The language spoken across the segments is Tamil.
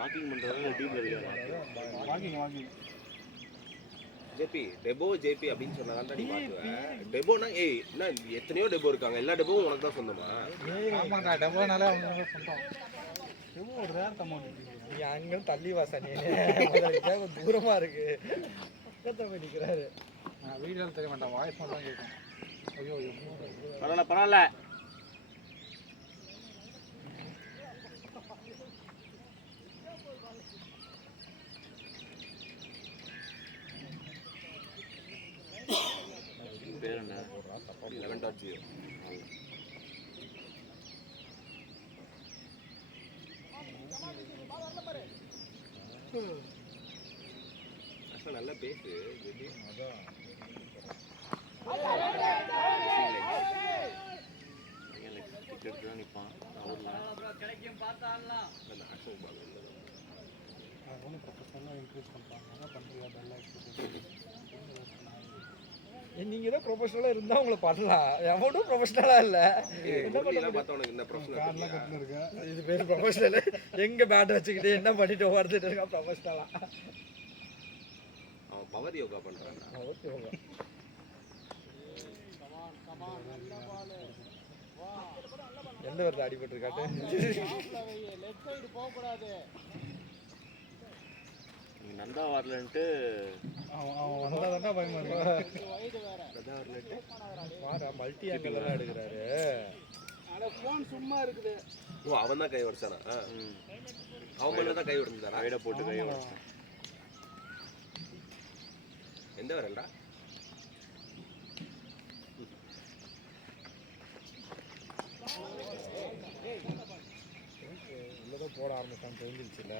வாக்கிங் பண்ணுறதால டீமில் இருக்காரு. வாக்கிங் ஜேபி டெபோ ஜேபி அப்படின்னு சொன்னாதான் நீ மாட்டுவேன். டெபோனா என்ன எத்தனையோ டெபோ இருக்காங்க, எல்லா டெபோவும் உனக்கு தான் சொந்தமா? ஆமாண்டா, டெபோனாலே அவங்க சொந்தம். டெபோ ஒரு ரேர் அமௌண்ட். நீ அங்கேயும் தள்ளி வாசா, நீ கொஞ்சம் தூரமாக இருக்கு, பக்கத்தை போய் நிற்கிறாரு. நான் வீடியோவில் தெரிய மாட்டேன், வாய்ஸ் மட்டும் தான் கேட்கும். ஐயோ பரவாயில்ல. பேர் என்ன? 11.0. நல்லா பேசு ஜெபி. டிக்கெட் தான் நிற்பான் ஊரில். நீங்க தான் ப்ரொஃபஷனலா இருந்தா உங்களை பண்ணலாம், எவனும் ப்ரொஃபஷனலா இல்ல. இது பேர் ப்ரொஃபஷனல். எங்க பேட் வச்சுக்கிட்டு என்ன பண்ணிட்டு ஓடுறதுட்டு இருக்கா ப்ரொஃபஷனலா. அவன் பவர் யோகா பண்றான். Okay okay. எந்த வருது அடிபட்டு இருக்காட்டு. லெஃப்ட் சைடு போக கூடாது. நந்தா வரலன்ட்டு அவன் வந்தாதான்டா பயமா இருக்கு. வைடு வேற நந்தா வரலன்ட்டு வாடா மல்டி ஆங்கிள் எல்லாம் எடுக்கறாரு. அட ஃபோன் சும்மா இருக்குது. ஓ அவன் தான் கை உடைச்சானா? அவன் மட்டும் தான் கை உடைச்சானா? வைட போட்டு கை உடைச்சான். எந்த வரலடா? உள்ளதான் போட ஆரம்பிச்சான், தெரிஞ்சிருச்சுல.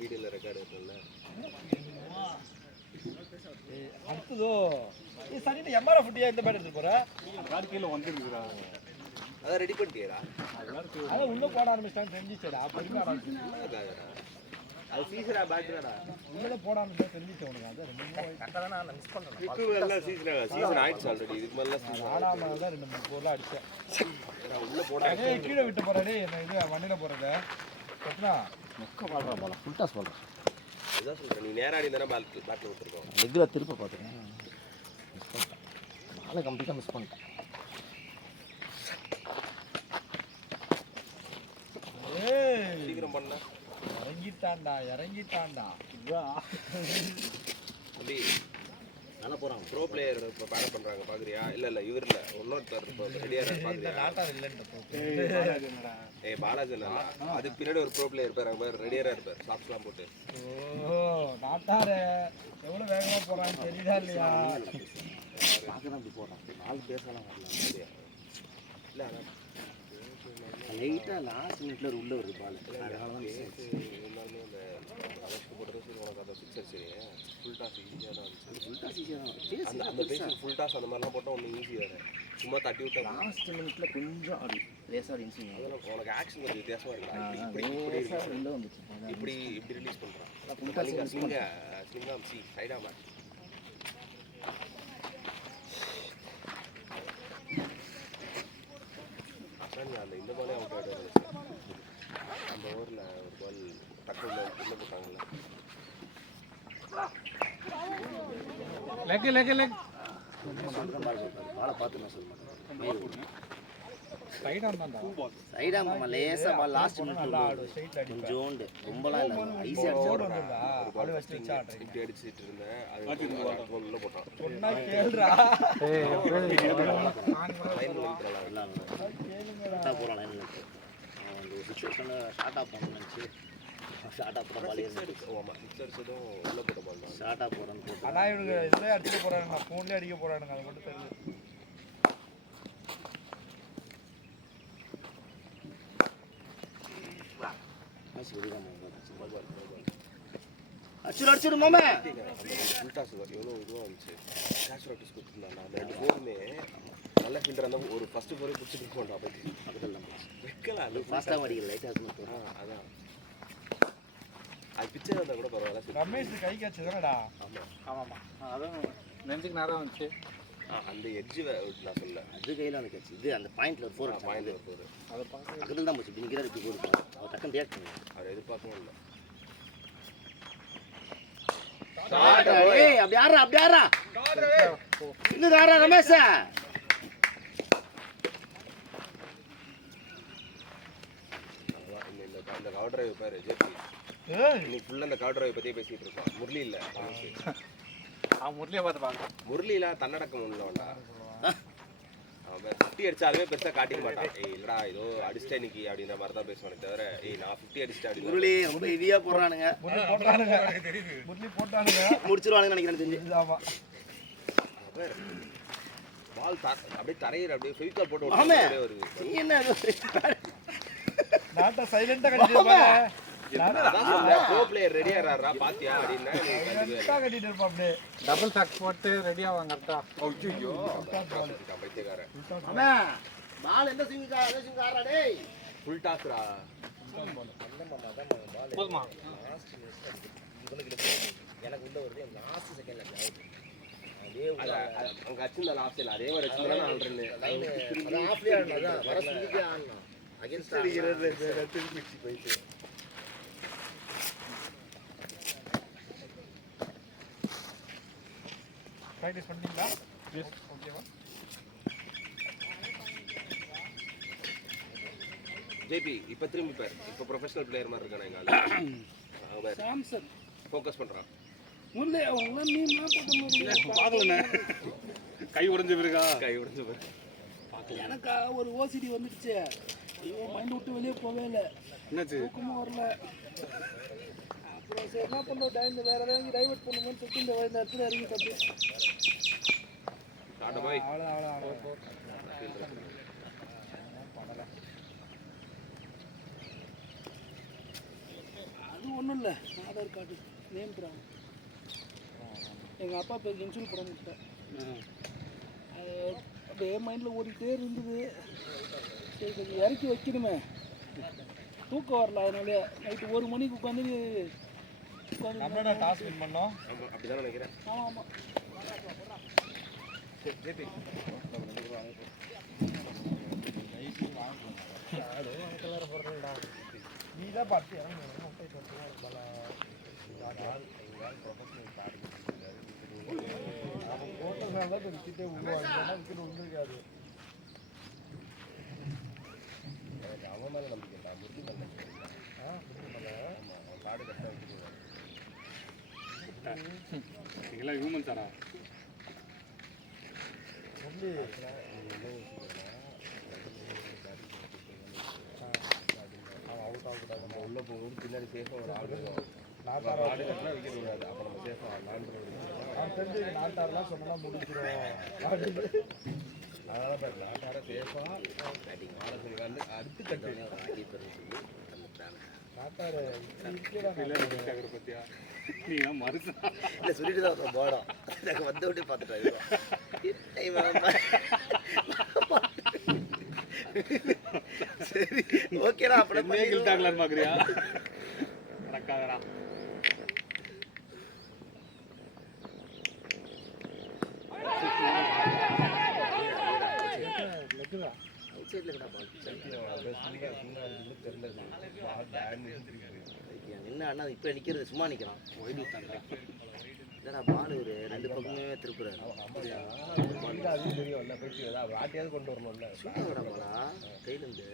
வீடியோல ரெக்கார்டு இருக்குல்ல. அடுத்ததோ நீ சனிட்டு எம்ஆர்எஃப் ஃபுட்டியா இந்த பேட் எடுத்து போற? கார் கீழ வந்துருக்குடா. அத ரெடி பண்ணிட்டியடா? அத உள்ள போட ஆரம்பிச்சான், தெரிஞ்சிச்சடா. பொறுமையா ஆரம்பிச்சு. அது சீசரா பேட்ரா. உள்ள போட ஆரம்பிச்சா தெரிஞ்சிச்சு உனக்கு. அது கரெக்ட்டா தான் நான் மிஸ் பண்ணேன். இப்போ எல்லாம் சீசன் ஆயிடுச்சு ஆல்ரெடி. இதுக்கு மேல சீசன் ஆடாம தான் 2-3 கோல் அடிச்சேன். உள்ள போடா. ஏய் கீழ விட்டு போறடே, என்ன இது வண்டில போறத. கட்னா மொக்க பால்றா பால ஃபுல் டாஸ் பால்றா. இதான் சொல்றேன், நீ நேரா அடி தான பேட்ல விட்டுறோம். லெக்ல திருப்ப பாத்துறேன். மிஸ் பண்ணிட்டேன். பால கம்ப்ளீட்டா மிஸ் பண்ணிட்டேன். ஏய் சீக்கிரம் பண்ணு. இறங்கிட்டான்டா. தம்பி நல்லா போறாங்க. ப்ரோ பிளேயர் இப்ப பேட் பண்றாங்க பாக்குறியா? இல்ல இவர் இல்ல, இன்னொருத்தர் ரெடியா பாக்குறியா? நாட்டார் இல்லன்ற பாலாஜி இல்ல, அதுக்கு பின்னாடி ஒரு ப்ரோ பிளேயர் இருப்பாரு, அவர் ரெடியா இருப்பாரு சாக்ஸ்லாம் போட்டு. ஓ நாட்டாரே எவ்வளவு வேகமா போறான்னு தெரியுதா இல்லையா? பாக்கதான் இப்படி போறான். நாலு பேசலாம் வரல. இல்ல அத லைட்டா லாஸ்ட் மினிட்ல உள்ள வருது பால். அதனால தான் எல்லாரும் அந்த அவஸ்க்கு போடுறது சரி. உனக்கு அந்த பிக்சர் சரி ஃபுல் டாஸ் ஈஸியா தான் இருந்துச்சு. ஃபுல் டாஸ் ஈஸியா தான். அந்த பேசிக் ஃபுல் டாஸ் அந்த மாதிரிலாம் போட்டா ஒன்றும் ஈஸி வேறு. சும்மா தட்டி விட்டா லாஸ்ட் மினிட்ல கொஞ்சம் அப்படி லேசா அடிச்சு. அதெல்லாம் உனக்கு ஆக்ஷன் கொஞ்சம் வித்தியாசமா இருக்குடா. இப்படி ரிலீஸ் பண்ணுறான். ஸ்லிங்கா சி சைடா மாட்டி அதான் அந்த இந்த பாலே அவுட் ஆகிடுவாங்க. அந்த ஓவரில் ஒரு பால் டக்கு உள்ள போட்டாங்கல்ல. லெக் பாலை பார்த்து நான் சொல்ல மாட்டேன். சைடா மாமா லேசா பால் லாஸ்ட் மினிட்ல கொஞ்சோண்டு ரொம்பலாம் இல்ல ஈஸியா அடிச்சு இப்படி அடிச்சிட்டு இருந்தேன். அது உள்ள போட்டான். சொன்னா கேளுடா. லைன்ல விட்டுறலாம். இல்ல கரெக்டா போறான் லைன்ல. அந்த சிச்சுவேஷன்ல ஷார்ட் ஆஃப் பண்ணனும் நினைச்சு ஷார்ட் ஆஃப் பண்ண பால் ஏறிச்சு. ஆமா சிக்ஸர்ஸும் உள்ள போட்ட பால் தான். ஷார்ட் ஆஃப் போறான்னு போட்டு ஆனா இவங்க இதுல அடிக்க போறாங்க, நான் ஃபோன்லயே அடிக்க போறானுங்க. அது மட்டும் தெரியுது. அடிச்சுடு மாமா. ஃபுல் டாஸ் எவ்வளோ இதுவாக இருந்துச்சு. கேஷ் ப்ராக்டிஸ் கொடுத்துருந்தாங்க. அந்த 2 கோலுமே நல்ல ஃபீல்டர் அந்த ஒரு ஃபர்ஸ்ட் போய் பிடிச்சிட்டு போண்டா போய் பக்கத்தில் தான் வைக்கலாம் அது ஃபாஸ்ட்டாக அடிக்கல லைட்டாக அதான் அது பிச்சை வந்தால் கூட பரவாயில்ல. ரமேஷ் கை காய்ச்சி தானடா. ஆமாம் ஆமாம்மா அதான் நெஞ்சுக்கு நேரம் வந்துச்சு. அந்த எட்ஜு நான் சொல்ல அது கையில் வந்து கேட்ச்சு. இது அந்த பாயிண்ட்ல ஒரு 4 பாயிண்ட் போகுது. அதை பார்க்க பக்கத்தில் தான் போச்சு. இப்படி நிற்கிறாரு இப்படி போடுச்சு. அவர் டக்குன்னு ரியாக்ட் பண்ணுங்க. அவர் எதிர்பார்க்கவும் இல்லை. ஏய் அப்படி ஆறா இன்னும் ஆறா ரமேஷ். இந்த கவர் டிரைவ் பேர் ஜேபி. நீ ஃபுல்லாக அந்த கவர் டிரைவ் பற்றியே பேசிகிட்டு இருப்பான். முரளி இல்லை முரளியை பார்த்து பார்க்க. முரளிலாம் தன்னடக்கம் உள்ளவன்டா. அவன் 50 அடிச்சாலுமே பெருசாக காட்டிக்க மாட்டான். ஏய் இல்லடா ஏதோ அடிச்சிட்டே நிக்கி அப்படின்ற மாதிரி தான் பேசுவானே தவிர ஏய் நான் 50 அடிச்சிட்டேன் அப்படி முரளி ரொம்ப ஹெவியாக போடுறானுங்க. முரளி போட்டானுங்க முடிச்சிருவானுங்க நினைக்கிறேன் தெரிஞ்சு. பால் அப்படியே தரையிற அப்படியே ஃபெவிகால் போட்டு ஆமே வருது. நீ என்ன நாட்டை சைலண்டா கட்டிட்டு ப்ரோ பிளேயர் ரெடியா இருடா பாத்தியா அப்படினா நீ கட்டிட்டு இருப்பா அப்படியே டபுள் சாக்ஸ் போட்டு ரெடி ஆவாங்க கரெக்ட்டா. ஐயோ பைத்தியக்காரன். ஆமா பால் எந்த ஸ்விங் ஆறா டேய் ஃபுல் டாஸ்ரா. போதுமா எனக்கு உள்ள வருது லாஸ்ட் செகண்ட்ல அவுட். அதே அங்க அச்சிந்த லாஸ்ட் இல்ல அதே மாதிரி அச்சிந்தா 4 ரன் அது ஆஃப்லி ஆடுனதா வர சுத்திட்டே ஆடணும். அகைன்ஸ்ட் அடிக்கிறது திருப்பி போயிட்டு பிராக்டீஸ் பண்ணீங்களா? ஓகேவா? ஜேபி இப்ப திரும்பி பாரு. இப்ப ப்ரொஃபஷனல் பிளேயர் மாதிரி இருக்கானே எங்க ஆளு. சாம்சன் ஃபோக்கஸ் பண்றான். முல்லை அவங்க மீன்லாம் போட்டு பாக்கலண்ணே கை உடைஞ்ச பிறகா கை உடைஞ்சு பாரு. எனக்கா ஒரு ஓசிடி வந்துடுச்சு. ஐயோ மைண்ட் விட்டு வெளியே போவே இல்லை. என்னாச்சு? தூக்கமும் வரல. அப்புறம் சரி என்ன பண்ணோம் டைம் வேற ஏதாவது டைவர்ட் பண்ணுங்கன்னு சொல்லிட்டு இந்த இடத்துல இறங்கி தப்பி டாடா பாய். அது ஒன்றும் இல்லை. Aadhaar card name problem. எங்கள் அப்பா பேருக்கு இன்சூரன்ஸ் போட முடியல. அப்படியே மைண்டில் ஓடிக்கிட்டே இருந்தது. சரி கொஞ்சம் இறக்கி வைக்கணுமே. தூக்கம் வரல. அதனால நைட்டு 1 மணிக்கு உட்காந்து நம்மளோட டாஸ் வின் பண்ணோம். ஆமா அப்படிதான் நினைக்கிறேன். ஆமாம் ஆமாம் நீ தான் பார்த்து விக்கெட்டே உருவாக்காது. அவன் மேல நம்பிக்கை தான். முரளி மேல காடு கரெக்டாக நீங்களாம் ஹியூமன் சாரா? அவுட் ஆகக்கூடாது. நம்ம உள்ள போகும்போது பின்னாடி சேஃபாக ஒரு ஆடு காடு கட்டினா விக்கெட் விடாது. அப்போ நம்ம சேஃபாக ஆடலான்னு நான் தெரிஞ்சு நாட்டாரெலாம் சொன்னால் முடிக்கிறோம். அதனால தான் நாட்டார சேஃபாக பேட்டிங் ஆட சொல்லி வந்து அடுத்து கட்டு நாட்டார் பத்தியா நீ மறுசா இல்லை சொல்லிட்டு தான் போடும். நாங்கள் வந்த விட்டே பார்த்துட்டோம். சரி ஓகேடா. அப்படியே கில்டாகலான்னு பார்க்குறியா? நடக்காதடா. என்ன அண்ணா இப்போ நிற்கிறது சும்மா நிற்கிறான். இல்லைடா பால் ஒரு 2 பக்கமே திருப்புறாரு. ஆட்டியாவது கொண்டு வரணும்ல. சூப்பர் பாலா கையிலேருந்து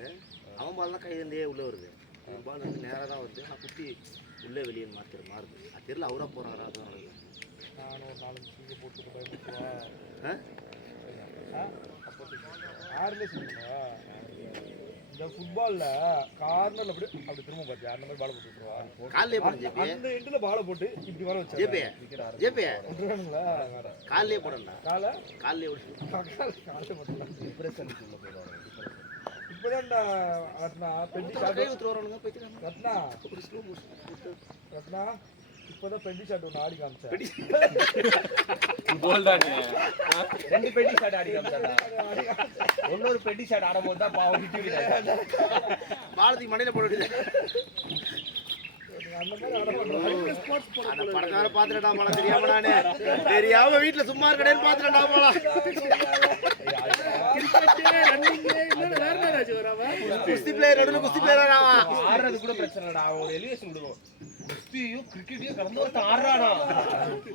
அவன் பால்லாம் கையிலேருந்தே உள்ளே வருது. ஒரு பால் வந்து நேராக தான் வருது. ஆனால் குத்தி உள்ளே வெளியே மாறுது. அது தெரியல அவராக போகிறாரா? அதான் நானும் ஒரு 4 சிங்க போட்டு இந்த ஃபுட்பால்ல கார்னர்ல அப்படி திரும்ப பார்த்தியா? அந்த மாதிரி பால் போட்டு காலையே போடுங்க. அந்த எண்டுல பாலை போட்டு இப்படி வர வச்சு ஜேபி காலையே போடண்டா. காலையே இப்பதான்டா ரத்னா பெட்டி கை ஊத்துறவங்க ரத்னா ரத்னா இப்போதான் பெட்டி ஷாட் ஒன்று ஆடி காமிச்சேன். ரெண்டு பெட்டி ஷாட் ஆடி காமிச்சாடா. இன்னொரு பெட்டி ஷாட் ஆடும்போது தான் பாவம் பாலத்துக்கு மண்டையில போட வேண்டியது. அந்த மாதிரி ஆட மாட்டோம். அந்த படக்கார பாத்துட்டா போல தெரியாம நானு தெரியாம வீட்டுல சும்மா இருக்கடேன்னு பாத்துட்டா போல. குஸ்தி பிளேயர் நடுவில் குஸ்தி பிளேயர் ஆடுறது கூட பிரச்சனை இல்லடா. அவன் ஒரு எலிவேஷன் விடுவோம். குஸ்தியும் கிரிக்கெட்டையும் கலந்து ஒருத்தன் ஆடுறானா.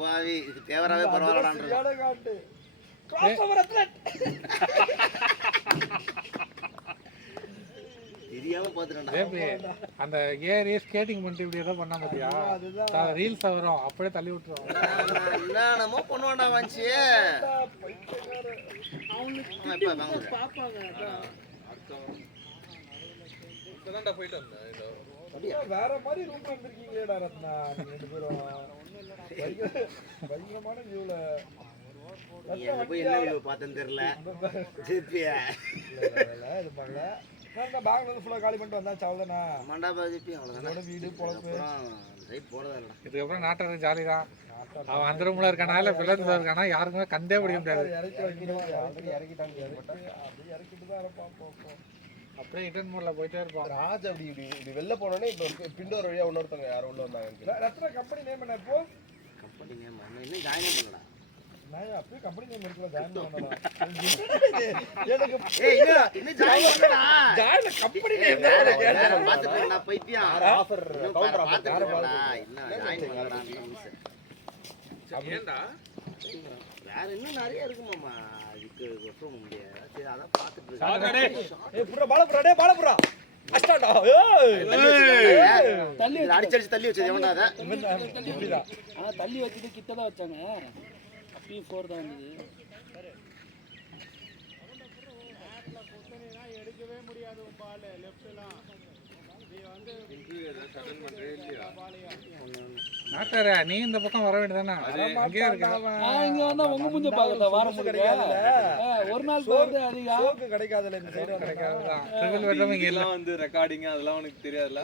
பாவி இது தேவராவே பரவாயில்லடான்றது. சரியான காட்டு. தெரியாம பாத்துட்டா. அந்த ஏரி ஸ்கேட்டிங் பண்ணிட்டு இப்படி ஏதோ பண்ணா பாத்தியா? ரீல்ஸ் வரும் அப்படியே தள்ளி விட்டுருவோம். என்னமோ பண்ணுவான்டா வாஞ்சி. போயிட்டு வந்தேன். வேற மாதிரி ரூம்ல இருந்திருக்கீங்களேடா ரத்னா நீங்க ரெண்டு பேரும். பயங்கரமான வியூல. போய் என்ன வியூ பார்த்தேன்னு தெரியல. ஜிபியா இது பண்ணல. நான் பேங்க்ல ஃபுல்லா காலி பண்ணிட்டு வந்தாச்சு அவ்வளவுதானா? மண்டபா ஜிபி அவ்வளவுதானே. வீடு பொழப்பு ரைட் போறதா இல்லடா. இதுக்கப்புறம் நாட்டது ஜாலி தான். அவன் அந்த ரூம்ல இருக்கானா பிள்ளைல இருக்கானா யாருக்குமே கண்டே பிடிக்க முடியாது. இறக்கிட்டு தான் இருப்பான். அப்படியே ரிட்டர்ன் மோட்ல போயிட்டே இருப்பான். ராஜ் அப்படி இப்படி வெளில போனோடனே இப்போ பிண்டோர் வழியா இன்னொருத்தவங்க யாரும் உள்ள வந்தாங்க. ரத்னா கம்பெனி நேம் என்ன இப்போ? கம்பெனி நேம் இன்னும் ஜாயின் பண்ணலடா. நான் அப்படியே கம்பெனி நேம் இருக்குல ஜாயின் பண்ணடா. எனக்கு ஏய் இன்னும் ஜாயின் பண்ணடா. ஜாயின் கம்பெனி நேம் வேற பாத்துட்டேன்டா பைத்தியம். ஆஃபர் கவுண்டர் பாத்துட்டேன்டா. இன்னும் ஜாயின் பண்ணலடா மிஸ். ஏன்டா வேற இன்னும் நிறைய இருக்குமாமா. அதுக்கு ஒட்ட முடியாது. சரி அதான் பாத்துட்டு இருக்கேன். ஏய் புறா பால புறா அஸ்டாடா. தள்ளி அடிச்சு தள்ளி வச்சது எவன்டா அத? தள்ளி வச்சுட்டு கிட்ட தான் வச்சாங்க. அப்பயும் 4 தான் வந்தது. எடுக்கவே முடியாது பால் லெஃப்ட்லாம். நீ வந்து சடன் பண்றே இல்லையா? நாட்டாரே நீ இந்த பக்கம் வர வேண்டியதானே? அங்கேயே இருக்க. இங்க வந்தா உங்க மூஞ்ச பார்க்கறதா வார கிடைக்காதுல. ஒரு நாள் போறது அதிகம் ஷோக்கு கிடைக்காதுல. இந்த சைடு கிடைக்காதுடா. ட்ரிபிள் பெட்ரூம் இங்க எல்லாம் வந்து ரெக்கார்டிங் அதெல்லாம் உனக்கு தெரியாதுல.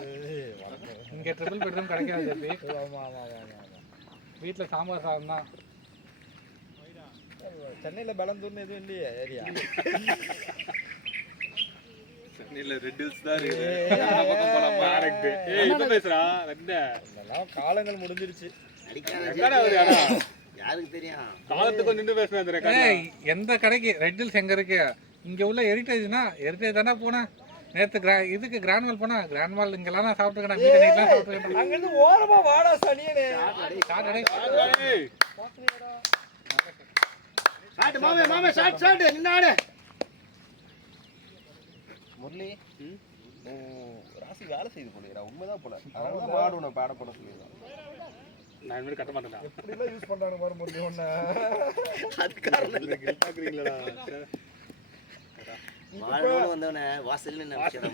இங்க ட்ரிபிள் பெட்ரூம் கிடைக்காது தம்பி. ஆமா வீட்ல சாம்பார் சாதம் தான். சென்னையில பலந்தூர்னு எதுவும் இல்லையே ஏரியா. சென்னையில ரெட் ஹில்ஸ் தான் இருக்கு. அந்த பக்கம் போனா பாரக்ட். ஏய் இப்ப பேசுறா ரெட்ட. இதெல்லாம் காலங்கள் முடிஞ்சிருச்சு. ரெக்கார்ட் அவரு யாருக்கு தெரியும்? காலத்துக்கு நின்னு பேசுறேன் அந்த ரெக்கார்ட். ஏய் எந்த கடைக்கு ரெட் ஹில்ஸ் எங்க இருக்கு? இங்க உள்ள ஹெரிடேஜ்னா ஹெரிடேஜ் தான போனா. நேத்து இதுக்கு கிராண்ட் போனா கிராண்ட் மால் இங்கலாம் நான் சாப்பிட்டுக்கறேன். மீட் நைட்லாம் சாப்பிட்டுக்கறேன். அங்க இருந்து ஓரமா வாடா சனியனே. ஷாட் மாமே ஷாட் நின்னாடு. முரளி ராசி வேலை செய்து போலடா. உண்மைதான் போல. அதனால தான் மாடு உன பேட பண்ண சொல்லிடுறான். நான் இனிமே கட்ட மாட்டேன்டா. எப்படி எல்லாம் யூஸ் பண்றாங்க பாரு முரளி ஒண்ணே. அது காரணம் இல்ல கேக்குறீங்களா? மாடு வந்தவனே வாசல்ல நின்னு நினைச்சடா.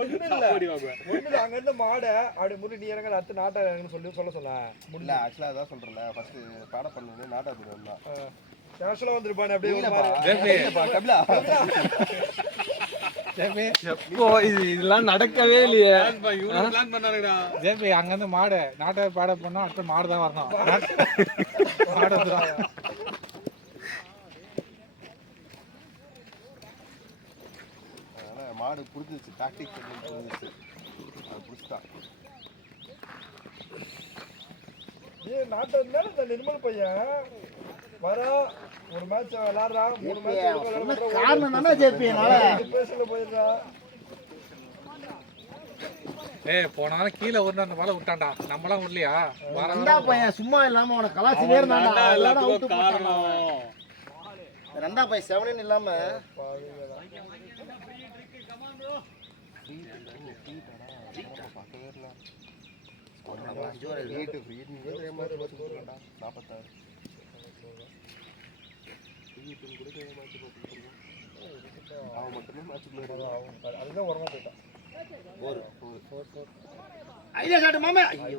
ஒண்ணு அங்க இருந்து மாட அப்படி முரளி நீ இறங்க அடுத்து நாட்டா இறங்கன்னு சொல்ல இல்ல ஆக்சுவலா அதான் சொல்றேன்ல. ஃபர்ஸ்ட் பேட பண்ணு நாட்டா போறா. கேஷுவலா வந்திருப்பானே அப்படியே ஒரு மாதிரி. கபிலா இதெல்லாம் நடக்கவே இல்லையே. பிளான் பண்ணாருடா. ஜேபி அங்க இருந்து மாடு நாட்டை பாட பண்ணோம். அடுத்து மாடு தான் வரணும். மாடு வந்துடும். அதனால மாடு புடிச்சிச்சு. டாக்டிக்ஸ் புடிச்சிச்சு. அது புடிச்சிட்டான். நாட்டை இருந்தாலும் இந்த நிர்மல் பையன் வரா ஒரு மேட்ச் விளையாடுறா. 3 மேட்ச் காரணம் தானே ஜெயிப்பீனால பேசல போயிடுறா. ஏய் போனால கீழ ஒரு அந்த பால விட்டான்டா. நம்மலாம் உள்ளியா ரெண்டா பையன் சும்மா இல்லாம அவன கலாச்சி நேர்ந்தான்டா. எல்லாரும் காரணம் ரெண்டா பையன் 7 இல்லாம ஜோர் ரேட் ஃப்ரீ நீங்க மாதிரி 46 அவன் மட்டுமே மேட்ச் போயிடுறான். அதுதான் உரமா போயிட்டான். ஐடியா ஷாட் மாமே. ஐயோ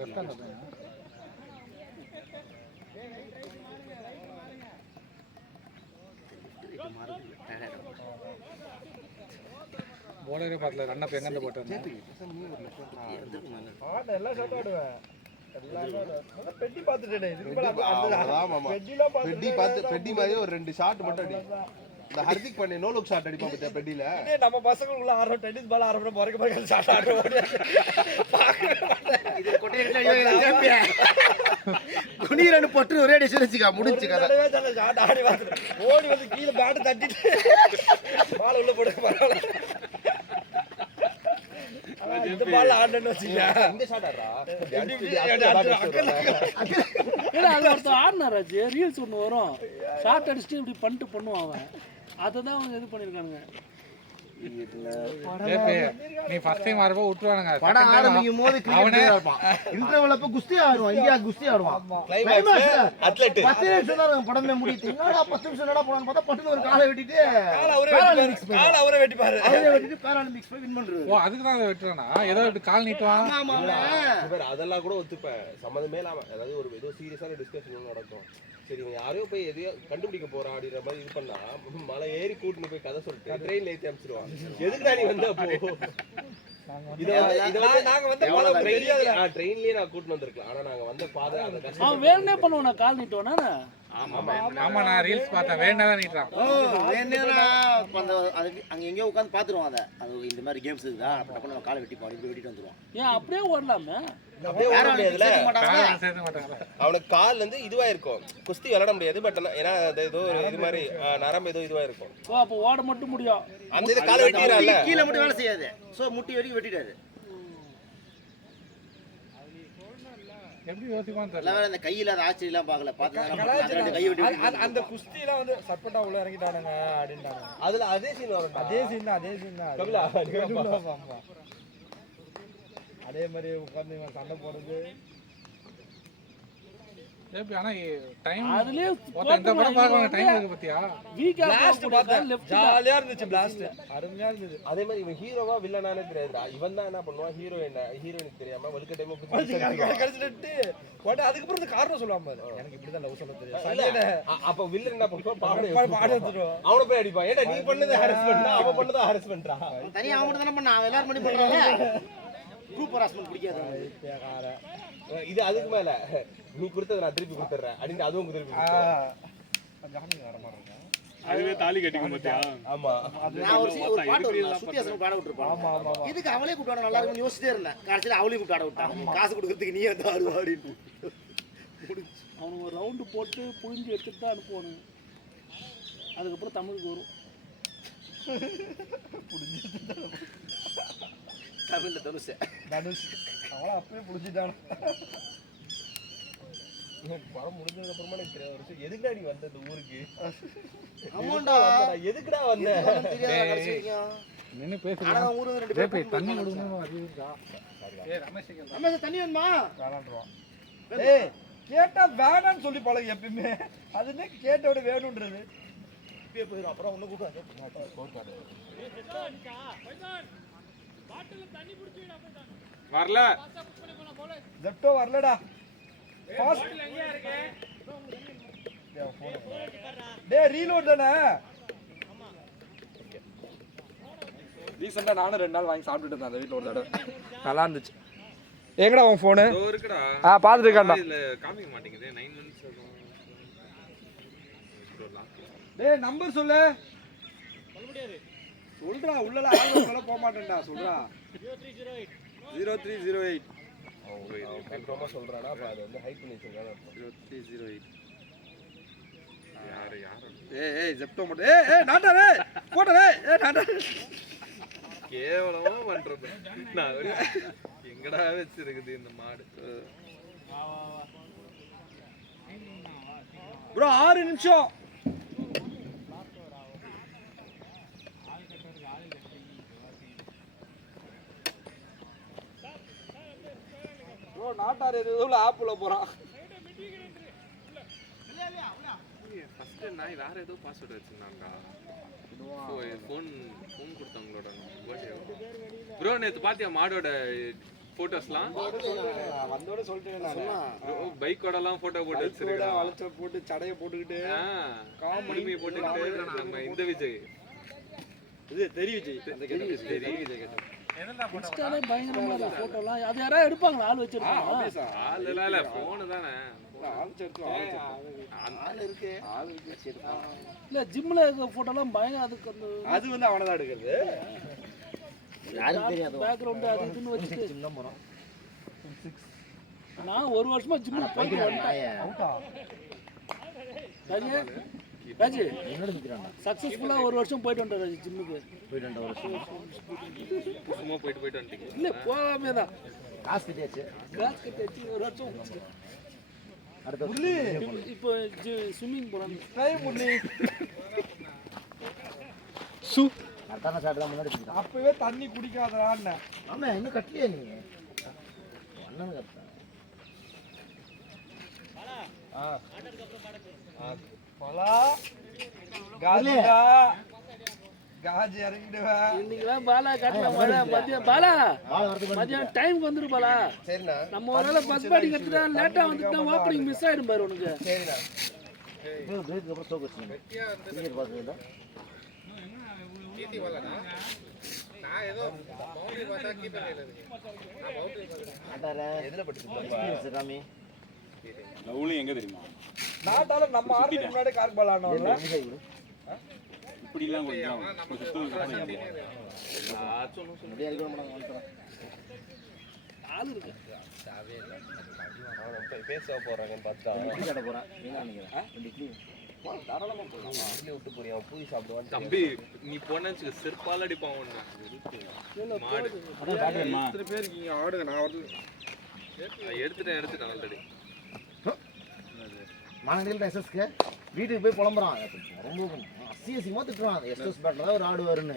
லெஃப்ட் ஹேண்ட் தான். போலரே பார்த்துல ரன் அப் எங்கேருந்து போட்டேன் ஆடு எல்லாம் ஷாட் ஆடுவேன் பெட்டி பார்த்துட்டேன் பெட்டி மாதிரி ஒரு 2 ஷாட் மட்டும் அடி. இந்த Hardik Pandya no look shot அடிப்பான் பத்தியா பெட்டில. நம்ம பசங்களுக்குள்ள ஆடுறோம் டென்னிஸ் பால் ஆடுறோம் முறைக்கு ஷாட் ஆடுறோம். இது கொட்டையில குனிரன்னு போட்டு ஒரே அடி சுரிச்சுக்கா முடிஞ்சு கதை. ஷாட் ஆடி பார்த்துட்டு ஓடி வந்து கீழே பேட்டு தட்டிட்டு பால் உள்ள போடுங்க பரவாயில்ல. இந்த பால் ஆடணும்னு வச்சுக்க இந்த ஷாட் ஆடுறா ஏன்னா அது ஒருத்தர் ஆடினாராச்சு ரீல்ஸ் ஒன்று வரும் ஷார்ட் அடிச்சுட்டு இப்படி பண்ணிட்டு பண்ணுவான் அவன். அதை தான் அவங்க இது பண்ணியிருக்கானுங்க. நீ ஃபர்ஸ்ட் டைம் வரப்போ விட்டுருவானுங்க. படம் ஆரம்பிக்கும் போது அவனே இன்டர்வல் அப்ப குஸ்தி ஆடுவான். இந்தியா குஸ்தி ஆடுவான். அத்லெட் 10 நிமிஷம் தான் படமே முடியுது. என்னடா 10 நிமிஷம் என்னடா போறான்னு பார்த்தா பட்டுன்னு ஒரு காலை வெட்டிட்டு அவரே வெட்டிப்பாரு. அவரே வெட்டிட்டு பேராலிம்பிக்ஸ் போய் வின் பண்றாரு. ஓ அதுக்கு தான் அதை வெட்டுறானா? ஏதோ இப்படி கால் நீட்டுவான். ஆமா அதெல்லாம் கூட ஒத்துப்பேன். சம்மந்தமே இல்லாம அதாவது ஒரு ஏதோ சீரியஸான டிஸ்கஷன் நடக்கும். சரி இவன் யாரையோ போய் எதையோ கண்டுபிடிக்க போறான் அப்படின்ற மாதிரி இது பண்ணா மலை ஏறி கூட்டின்னு போய் கதை சொல்லிட்டு ட்ரெயின்ல ஏற்றி அனுப்பிச்சிருவான். எதுக்குடா நீ வந்த அப்போ ட்ரெயின்லயே நான் கூட்டிட்டு வந்திருக்கலாம். ஆனா நாங்க வந்த பாதை அந்த கஷ்டம் அவன் வேணுனே பண்ணுவானா கால் நீட்டுவானா? ஆமா நான் ரீல்ஸ் பார்த்தேன். வேணா நீட்டான். அங்க எங்கேயோ உட்காந்து பாத்துருவான். அதை அது இந்த மாதிரி கேம்ஸ் இருக்குதா அப்ப நம்ம காலை வெட்டி பாடி வெட்டிட்டு வந்துருவான். ஏன் அப்படியே ஓடலாமே? அப்படியே ஓட முடியாதுல. சேர்க்க மாட்டாங்களா? அவனுக்கு கால் வந்து இதுவா இருக்கும். குஸ்தி விளையாட முடியாது. பட் ஏன்னா ஏதோ ஒரு இது மாதிரி நரம்பு ஏதோ இதுவா இருக்கும். ஓ அப்போ ஓட மட்டும் முடியும். அந்த இது காலை வெட்டிறான்ல கீழே மட்டும் வேலை செய்யாது. சோ முட்டி வரைக்கும் வெட்டிட்டாரு. எப்படி யோசிப்பான்னு தெரியல. எல்லாரும் அந்த கையில அந்த ஆச்சரிய எல்லாம் பார்க்கல. பார்த்து கை வெட்டி அந்த குஸ்தி எல்லாம் வந்து சப்பட்டா உள்ள இறங்கிட்டானுங்க அப்படின்ட்டாங்க. அதுல அதே சீன் வரும். அதே சீன் தான் கபிலா அதே மாதிரி உட்காந்து சண்டை போடுறது. ஆனா டைம் அதுலயே இந்த படம் பார்க்கணும் டைம் இருக்கு பத்தியா? வீக்கா பிளாஸ்ட் பார்த்தேன். ஜாலியா இருந்துச்சு பிளாஸ்ட். அருமையா இருந்துச்சு. அதே மாதிரி இவன் ஹீரோவா வில்லனானே தெரியாதுடா. இவன் தான் என்ன பண்ணுவான் ஹீரோயினுக்கு தெரியாம வழுக்க டைம் கடிச்சிட்டு உடனே அதுக்கப்புறம் இந்த காரணம் சொல்லாம எனக்கு இப்படிதான் லவ் சொல்ல தெரியும். அப்ப வில்லன் என்ன பண்ணுவான் பாட எடுத்துருவோம். அவனை போய் அடிப்பான். ஏடா நீ பண்ணது ஹாரஸ்மெண்ட் அவன் பண்ணது ஹாரஸ்மெண்ட்ரா. தனியா அவன் தான பண்ணா. அவன் எல்லாரும் பண்ணி பண்றாங்க. குரூப் ஹாரஸ்மெண்ட் பிடிக்காது. இது அதுக்கு மேல நீ கொடுத்தத நான் திருப்பி கொடுத்துறேன் அப்படின்னு அதுவும் திருப்பி அதுவே தாலி கட்டிக்கும் பாத்தியா? ஆமா நான் ஒரு பாட்டு சுத்தியாசனம் பாட விட்டுருப்பான். ஆமா ஆமா இதுக்கு அவளே கூப்பிட்டு நல்லா இருக்கும்னு யோசிச்சிட்டே இருந்தேன். கடைசியில அவளையும் கூப்பிட்டு ஆட விட்டான். காசு கொடுக்கறதுக்கு நீ வந்து ஆடுவா அப்படின்னு. அவனுக்கு ஒரு ரவுண்டு போட்டு புழிஞ்சு எடுத்துட்டு தான் அனுப்புவானுங்க. அதுக்கப்புறம் தமிழுக்கு வரும். தமிழ்ல தனுஷ் அவளை அப்பவே புடிச்சிட்டான். படம் முடிஞ்சதுக்கு அப்புறமா எனக்கு தெரியாது எதுக்குடா நீ வந்த இந்த ஊருக்கு? ஆமாண்டா எதுக்குடா வந்த தெரியாத கடைசியா நின்னு பேசுறேன். ஆனா ஊரு ரெண்டு பேர் போய் தண்ணி குடுங்கணும். அதுடா ஏய் ரமேஷ் தண்ணி வேணுமா? வேணான்றான். ஏய் கேட்டா வேணான்னு சொல்லி பழகு எப்பவுமே. அதுனே கேட்டோட வேணும்ன்றது இப்பவே போயிடும். அப்புறம் ஒண்ணு கூடாது. வரல ஜெப்டோ வரலடா. ஃபாஸ்ட் டேய் ரீலோட் தானே. ரீசெண்டா நானும் 2 நாள் வாங்கி சாப்பிட்டுட்டு இருந்தேன் அந்த வீட்ல ஒரு தடவை. நல்லா இருந்துச்சு. எங்கடா உன் ஃபோன்? இதோ இருக்குடா. பாத்துட்டு இருக்கேன்டா. இல்ல காமிக்க மாட்டேங்குது 9 months டேய் நம்பர் சொல்லு. சொல்றா உள்ளல ஆளுங்கள போக மாட்டேன்டா சொல்றா. 0308 கன்ஃபார்மா சொல்றானா அப்ப அது வந்து ஹைட் பண்ணி வச்சிருக்கானே 0308 யாரு ஏய் ஜெப்டோ மட்டும் ஏய் நாட்டா டேய் போடா டேய் நாட்டா கேவலமா பண்றது. நான் எங்கடா வச்சிருக்குது இந்த மாடு? ப்ரோ 6 நிமிஷம். ப்ரோ நாட்டார் எதுல ஆப்ல போறான். ஃபர்ஸ்ட் நான் வேற ஏதோ பாஸ்வேர்ட் வச்சிருந்தாங்கடா. ஃபோன் கொடுத்தவங்களோட பர்த்டே. ப்ரோ நேத்து பாத்தியா மாடோட போட்டோஸ்லாம்? வந்தோட சொல்லிட்டேன் நான். பைக்கோடலாம் போட்டோ போட்டு வச்சிருக்கா. வளைச்ச போட்டு சடைய போட்டுக்கிட்டு காமெடி போட்டுக்கிட்டு நம்ம இந்த விஜய் இது தெரியுது அந்த இன்ஸ்டாலே பயங்கரமா இருக்கு போட்டோலாம். அது யாராவது எடுப்பாங்களா? ஆள் வச்சிருப்பாங்க. ஆளுலாம் இல்ல போனு தானே. ஆள் இருக்கு இல்ல ஜிம்ல இருக்க போட்டோலாம் பயங்கர அதுக்கு அந்த அது வந்து அவனை தான் எடுக்கிறது. யாருக்கு தெரியாது பேக்ரவுண்ட் அது இதுன்னு வச்சுட்டு சின்ன மரம் நான் ஒரு வருஷமா ஜிம்ல போயிட்டு வந்துட்டேன். ராஜு என்னோட நிற்கிறான் சக்ஸஸ்ஃபுல்லா ஒரு வருஷம் போயிட்டு வந்துட்டேன் ராஜு ஜிம்முக்கு. போயிட்டு 2 வருஷம் சும்மா போயிட்டு வந்துட்டீங்க. இல்ல போகாமே தான் காசு கட்டியாச்சு. கிளாஸ் கட்டி வச்சு ஒரு வருஷம் முடிச்சிட்டேன். அடுத்த இப்போ ஸ்விம்மிங் போறாங்க. கரெக்டான சாப்பிட்டு தான் முன்னாடி போயிட்டான். அப்பவே தண்ணி குடிக்காதடான்னு. ஆமா இன்னும் கட்டலையா நீ அண்ணனு கரெக்டா பலா காஜிடா காஜி இறங்கிடுவா. இன்னைக்குலாம் பாலா காட்டல மழை மதியம் பாலா மதியம் டைமுக்கு வந்துரு பாலா. சரிண்ணா நம்ம ஒரு நாள் பஸ் பாட்டி கட்டுட்டா லேட்டா வந்துட்டா ஓப்பனிங் மிஸ் ஆயிடும் பாரு உனக்கு. சரிண்ணா பிரேக்கு அப்புறம் ஸ்டோக் வச்சுருங்க கிரிக்கெட் பார்த்துருந்தா எதுல பட்டு ராமி லவ்லி எங்க தெரியுமா? நாட்டால நம்ம ஆர்மி முன்னாடி கார் பால் ஆனோம்ல. இப்படி எல்லாம் கொஞ்சம் முடியாது இருக்க மாட்டாங்க ஆள் இருக்கு. பேச போறாங்கன்னு பார்த்தா இட்லி கடை போகிறேன் என்ன நினைக்கிறேன் 2 இட்லி தாராளமா போகலாம். இட்லி விட்டு போறியா பூரி சாப்பிடுவான்னு தம்பி நீ போன செருப்பால் அடிப்பான் ஒண்ணு. மாடு அதான் பார்க்குறேம்மா எத்தனை பேர் இருக்கீங்க? ஆடுங்க நான் வரல. எடுத்துட்டேன் ஆல்ரெடி. மாநகரில் எஸ்எஸ்க்கு வீட்டுக்கு போய் புலம்புறான். ரொம்ப அசியசியமாக திட்டுறான். எஸ்எஸ் பேட்டில் தான் ஒரு ஆடு வருன்னு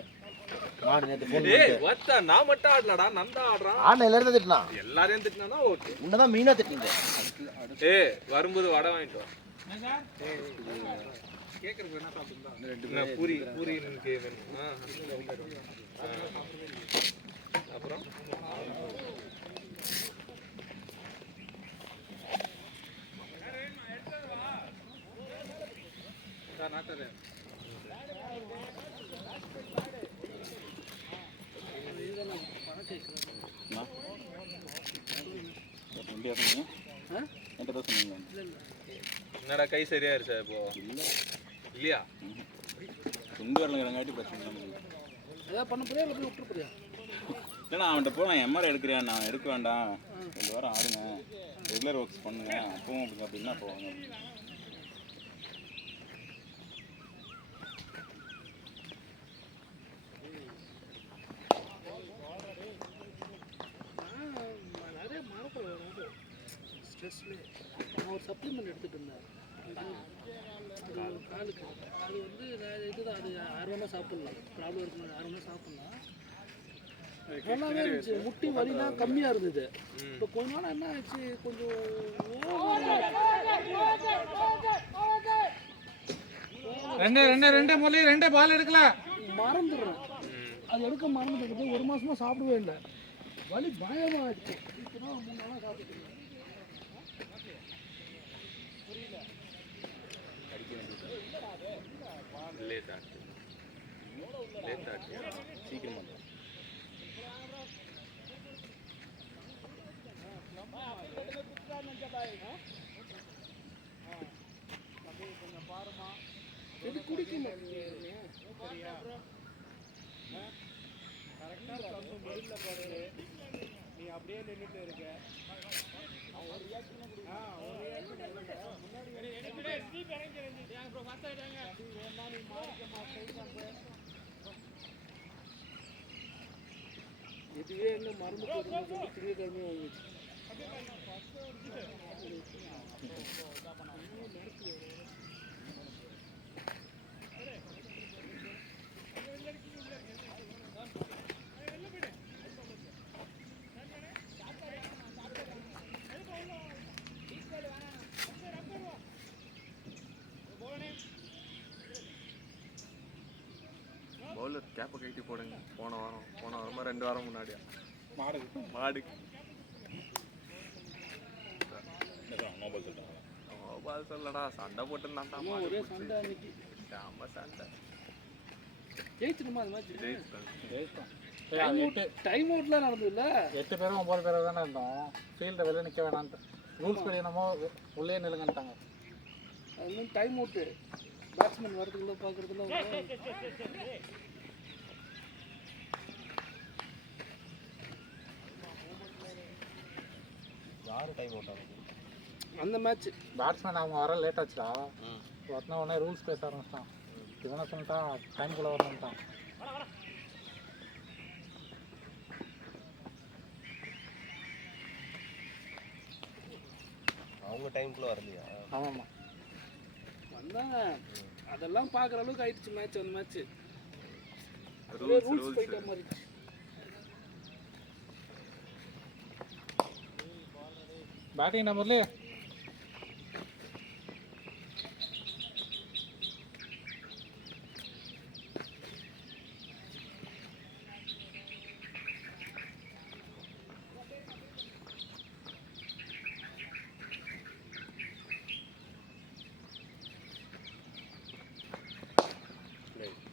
மாடு நேற்று ஃபோன் ஏய் வத்தா நான் மட்டும் ஆடலடா நந்தா ஆடுறான். ஆடில் எல்லாரும் திட்டினான். எல்லாரையும் திட்டினா ஓகே. உன்னதான் மீனாக திட்டிங்க. ஏய் வரும்போது வடை வாங்கிட்டு வா. என்ன பூரி பூரி எனக்கு வேணுமா? அப்புறம் என்னடா கை சரியா இருச்சா இப்போ? இல்லையா? துண்டு வரலங்கிறங்காட்டி பிரச்சனை இல்லை. ஏதாவது பண்ண போறியா இல்லை போய் விட்டுற போறியா? இல்லைண்ணா அவன்கிட்ட போ நான் எம்ஆர் எடுக்கிறேன் நான் எடுக்க வேண்டாம் 2 வாரம் ஆடுங்க ரெகுலர் ஒர்க்ஸ் பண்ணுங்க அப்பவும் அப்படி அப்படின்னா போவாங்க. நிறைய மறப்பேன் ஸ்ட்ரெஸ்லேயே. நான் ஒரு சப்ளிமெண்ட் எடுத்துகிட்டு இருந்தேன் காலுக்கு. அது வந்து இதுதான் அது 6 வேணா சாப்பிட்லாம். ப்ராப்ளம் இருக்குன்னு 6 வேணா சாப்பிட்லாம். நல்லாவே இருந்துச்சு. முட்டி வலிலாம் கம்மியாக இருந்தது. இப்போ கொஞ்ச நாள் என்ன ஆயிடுச்சு கொஞ்சம் ரெண்டு மொழி 2 பால் எடுக்கல மறந்துடுறேன். அது எடுக்க மறந்துட்டு 1 மாசமா சாப்பிடவே இல்லை. வலி பயமாக ஆயிடுச்சு. இப்போ தான் 3 நாளாக சாப்பிட்டு சீக்கிரமா இது குடிக்க மாட்டேங்குது. நீ அப்படியே நின்றுட்டு இருக்க. இதுவே என்ன மருந்து போட்டு திங்கக்கிழமை வாங்கிச்சு. பவுலர் கேப்பை கட்டி போடுங்க. போன வாரமா 2 வாரம் முன்னாடியா மாடு சொல்லடா சண்டை போட்டு ஒரே சண்டை அன்னைக்கு. சண்டை ஜெயிச்சிருமா அந்த மேட்ச்? ஜெயித்தோம். டைம் அவுட்லாம் நடந்ததுல்ல? 8 பேரும் 9 பேரும் தானே இருந்தோம். ஃபீல்டை வெளியே நிற்க வேணான்ட்டு ரூல்ஸ் படி என்னமோ உள்ளே நிலுங்கன்ட்டாங்க. அது வந்து டைம் அவுட்டு பேட்ஸ்மேன் வரதுக்குள்ள பார்க்குறதுல யாரு டைம் அவுட் ஆகுது அந்த மேட்ச். பேட்ஸ்மேன் அவங்க வர லேட் ஆச்சுடா. வரனா உடனே ரூல்ஸ் பேச ஆரம்பிச்சிட்டான். இவனை சொல்லிட்டான் டைம்குள்ளே வரணுன்ட்டான். அவங்க டைம்குள்ளே வரலையா? ஆமாம்மா வந்தாங்க. அதெல்லாம் பார்க்குற அளவுக்கு ஆயிடுச்சு மேட்ச். அந்த மேட்ச் ரூல்ஸ் ரூல்ஸ் போயிட்ட மாதிரி. பேட்டிங் நம்பர்லேயே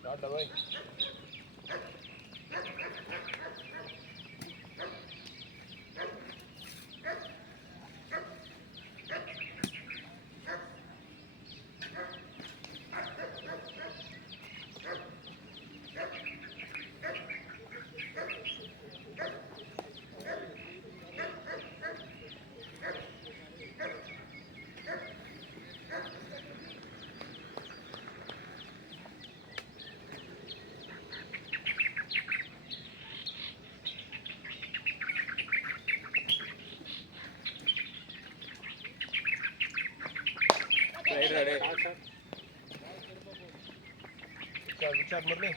டாட்டா பாய். विचार मुरली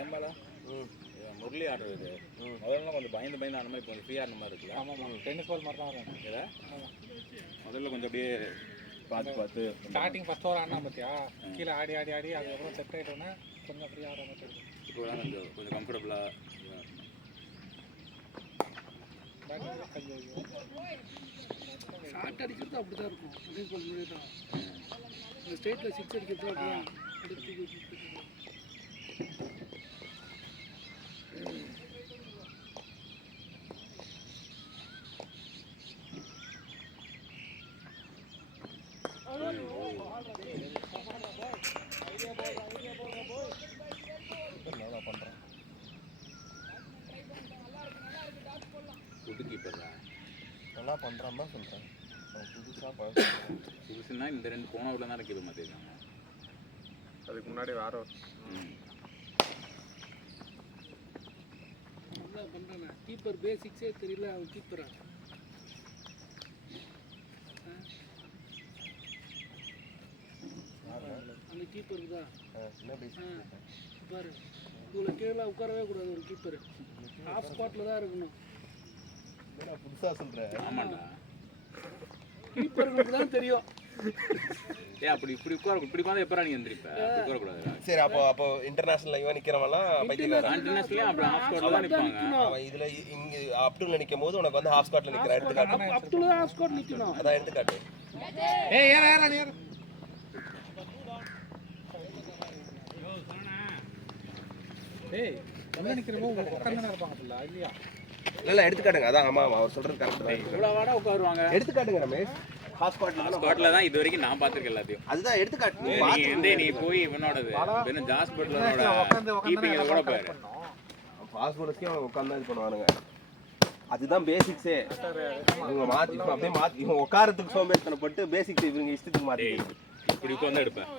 ஏம்பாலா முரளி ஆடுறது முதல்ல கொஞ்சம் பயந்து பயந்து ஆன மாதிரி இப்போ கொஞ்சம் ஃப்ரீயாக ஆன மாதிரி இருக்குல்ல? ஆமாம் டென்னிஸ் பால் மாதிரி தான் வரும். இல்லை முதல்ல கொஞ்சம் அப்படியே பார்த்து பார்த்து ஸ்டார்டிங் ஃபஸ்ட் ஓவர் ஆடினா பார்த்தியா கீழே ஆடி ஆடி ஆடி அதுக்கப்புறம் செட் ஆகிட்டோன்னே கொஞ்சம் ஃப்ரீயாக ஆகிற மாதிரி இருக்கும். இப்போ தான் கொஞ்சம் கம்ஃபர்டபுளாக பேட்டிங் கொஞ்சம் ஷார்ட் அடிக்கிறது அப்படி தான் இருக்கும். டென்னிஸ் பால் மாதிரி தான். இந்த ஸ்டேட்டில் சிக்ஸ் அடிக்கிறது அப்படியே அடுத்து புது கீப்பர் தான் நல்லா பண்ணுறான் தான் சொல்கிறேன். புதுசாக புதுசுன்னா இந்த 2 போன உள்ள தான் கீப்பர் மாற்றிருக்காங்க. அதுக்கு முன்னாடி வேற நல்லா பண்ணுறானே. கீப்பர் பேசிக்ஸே தெரியல அவன் கீப்பரா. அந்த கீப்பருக்கு தான் பாரு இவ்வளோ கீழே உட்காரவே கூடாது. ஒரு கீப்பர் ஹாஃப் ஸ்பாட்டில் தான் இருக்கணும். புதுசாக சொல்கிறேன். ஆமாண்டா கீப்பருக்கு தான் தெரியும். ஏன் அப்படி இப்படி உட்காந்து எப்போ நீ எந்திரிப்ப அப்படி உட்காரக்கூடாது. சரி அப்போ இன்டர்நேஷனல் இவன் நிக்கிறவன்லாம் பைத்தியக்காரன். இன்டர்நேஷனல்லே அப்படி ஹாஃப் ஸ்குவாட்ல தான் நிற்பாங்க. அவன் இதுல இங்க அப்டூல நிக்கும் போது உனக்கு வந்து ஹாஃப் ஸ்குவாட்ல நிக்கிற எடுத்துக்காட்டு. அப்துல் தான் ஸ்குவாட் நிக்கணும். அதான் எடுத்துக்காட்டு. ஏய் ஏறா நீ ஏறு. ஏய் உள்ள நிக்கிறப்போ உட்கார்ந்து இருப்பாங்க புள்ள இல்லையா? இல்ல எடுத்துக்காட்டுங்க. அதான் ஆமா அவர் சொல்றது கரெக்ட் தான். இவ்வளோ வாடா உட்காருவாங்க. எடுத்துக்காட்டுங்க ரமேஷ். ஹாஃப் ஸ்குவாட்ல தான் இது வரைக்கும் நான் பார்த்துருக்கேன் எல்லாத்தையும். அதுதான் எடுத்துக்காட்டு. நீ போய் இவனோடது வெறும் ஜாஸ் பட்லரோட கீப்பிங் இதை கூட பாரு. பாஸ்போர்ட்ஸ்க்கே அவங்க உட்காந்து இது பண்ணுவானுங்க. அதுதான் பேசிக்ஸே. இவங்க மாத்தி அப்படியே மாத்தி இவங்க உட்காரத்துக்கு சோம்பேறித்தனப்பட்டு பேசிக்ஸ் இவங்க இஷ்டத்துக்கு மாத்தி இப்படி உட்காந்து எடுப்பேன்.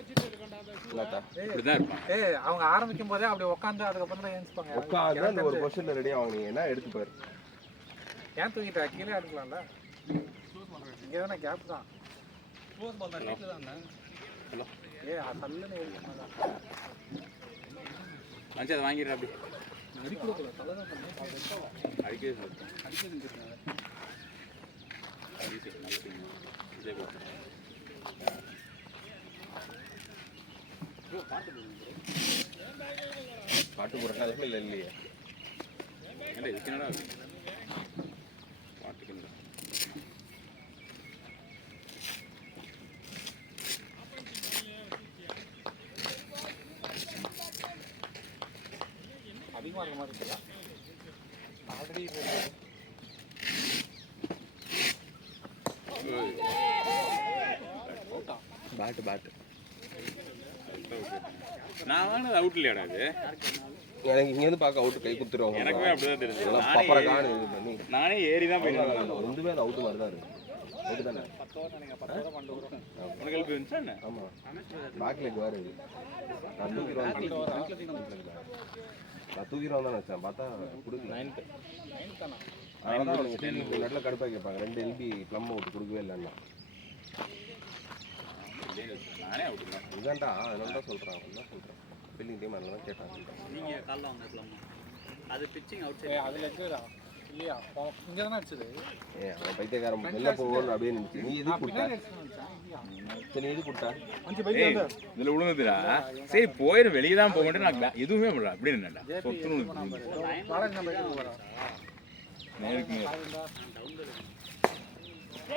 இப்படிதான் இருப்பான். ஏய் அவங்க ஆரம்பிக்கும் போதே அப்படி உட்காந்து அதுக்கப்புறம் தான் எழுந்துப்பாங்க. உட்காந்து அந்த ஒரு பொசிஷன்ல ரெடி ஆவாங்க. என்ன எடுத்து பாரு. ஏன் தூக்கிட்டா கீழே எடுக்கலாம்ல? இங்கே தானே கேப் தான். ஏய் தள்ளுன்னு மனுஷன் அதை வாங்கிடுற அப்படி அடிக்கூட தலைதான் அடிக்கிறது பாட்டு போடுறதுல இல்லை இல்லையே. ஏன்டா இதுக்கு என்னடா பாட்டுக்கு அதிகமாக இருக்க மாதிரி இருக்குல்ல? ஆல்ரெடி பேட்டு நான் வாங்கினது அவுட் இல்லையாடா அது? எனக்கு இங்கேருந்து பார்க்க அவுட்டு கை குத்துருவாங்க. எனக்குமே அப்படிதான் தெரிஞ்சது. நானே ஏறி தான் போயிருந்தேன். ரெண்டுமே அது அவுட்டு மாதிரி தான் இருக்கு. அவுட்டு தானே? உனக்கு எழுப்பி வந்துச்சா என்ன? ஆமாம் பேக் லெக் வேறு இது. நான் தூக்கிடுவான் தான் வச்சேன். பார்த்தா கொடுக்கல. 9th அதனால தான் அவனுக்கு டீம் நட்டில் கடுப்பாக கேட்பாங்க. 2 எல்பி ப்ளம் அவுட் கொடுக்கவே இல்லைன்னா நானே அவுட் இல்லை. இதான்டா அதனால தான் சொல்கிறேன். என்ன சொல்கிறேன் ஃபீல்டிங் டீம் அதனால தான் கேட்டாங்க. நீங்கள் காலைல வாங்கலாம் அது பிச்சிங் அவுட் சைடு அதில் இருக்குதா இல்லையா? இங்கே தானே அடிச்சது. அவன் பைத்தியக்காரன் வெளில போகணும் அப்படியே நினைச்சு நீ எது கொடுத்தா? சரி எது கொடுத்தா? இதில் விழுந்துதுடா. சரி போயிடும் வெளியே தான் போக மாட்டேன். நான் எதுவுமே பண்ணல. அப்படி என்னடா சொத்துன்னு நேருக்கு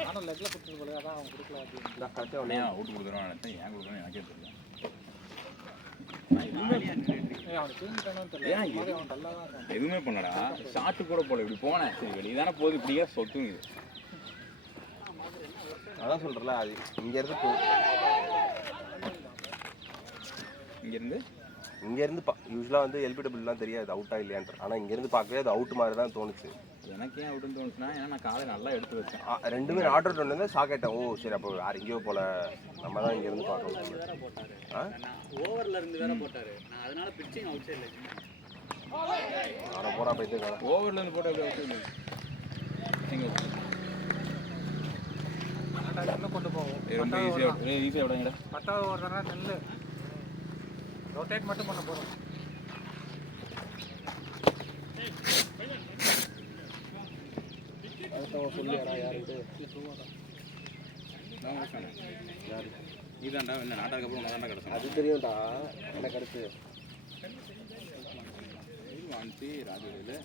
ஆனால் லெக்கில் கொடுத்தது போல அதான் அவன் கொடுக்கல அப்படின்னு நான் கரெக்டாக உடனே அவுட் கொடுத்துருவான் நினைச்சேன். ஏன் கொடுக்குறேன்னு எனக்கே தெரியல. எதுவுமே பண்ணடா. ஷாட்டு கூட போல இப்படி போனேன். சரி வெளியே தானே போகுது. இப்படியே சொத்துங்க. அதான் சொல்கிறல அது இங்கேருந்து போ. இங்கேருந்து யூஸ்வலாக வந்து எல்பிடபிள்லாம் தெரியாது அவுட்டா இல்லையான்ற. ஆனால் இங்கேருந்து பார்க்கவே அது அவுட் மாதிரி தான் தோணுச்சு. எனக்கு ஏன் அவுட்டுன்னு தோணுச்சுன்னா ஏன்னா நான் காலை நல்லா எடுத்து வச்சேன். ரெண்டுமே ஆர்டர் ஒன்று வந்து ஷாக் ஓ சரி அப்போ வேறு எங்கேயோ போல நம்ம தான் இங்கேருந்து பார்க்கணும். ஓவரில் இருந்து வேற போட்டார். நான் அதனால பிச்சிங் அவுட் சைடில் அவரை போகிறா போயிட்டு ஓவர்லேருந்து போட்டு அப்படி அவுட் நீங்கள் கொண்டு போவோம். ரொம்ப ஈஸியாக விடுங்கடா. 10வது ஓவர் தானே நெல் ரொட்டேட் மட்டும் பண்ண போகிறோம். சொல்லியாரா யாருக்கு இதாண்டா இந்த நாட்டாக்கு அப்புறம் உனக்கு தாண்டா கிடக்கும். அது தெரியும்டா எனக்கு அடுத்து வாங்கி ராஜவேலு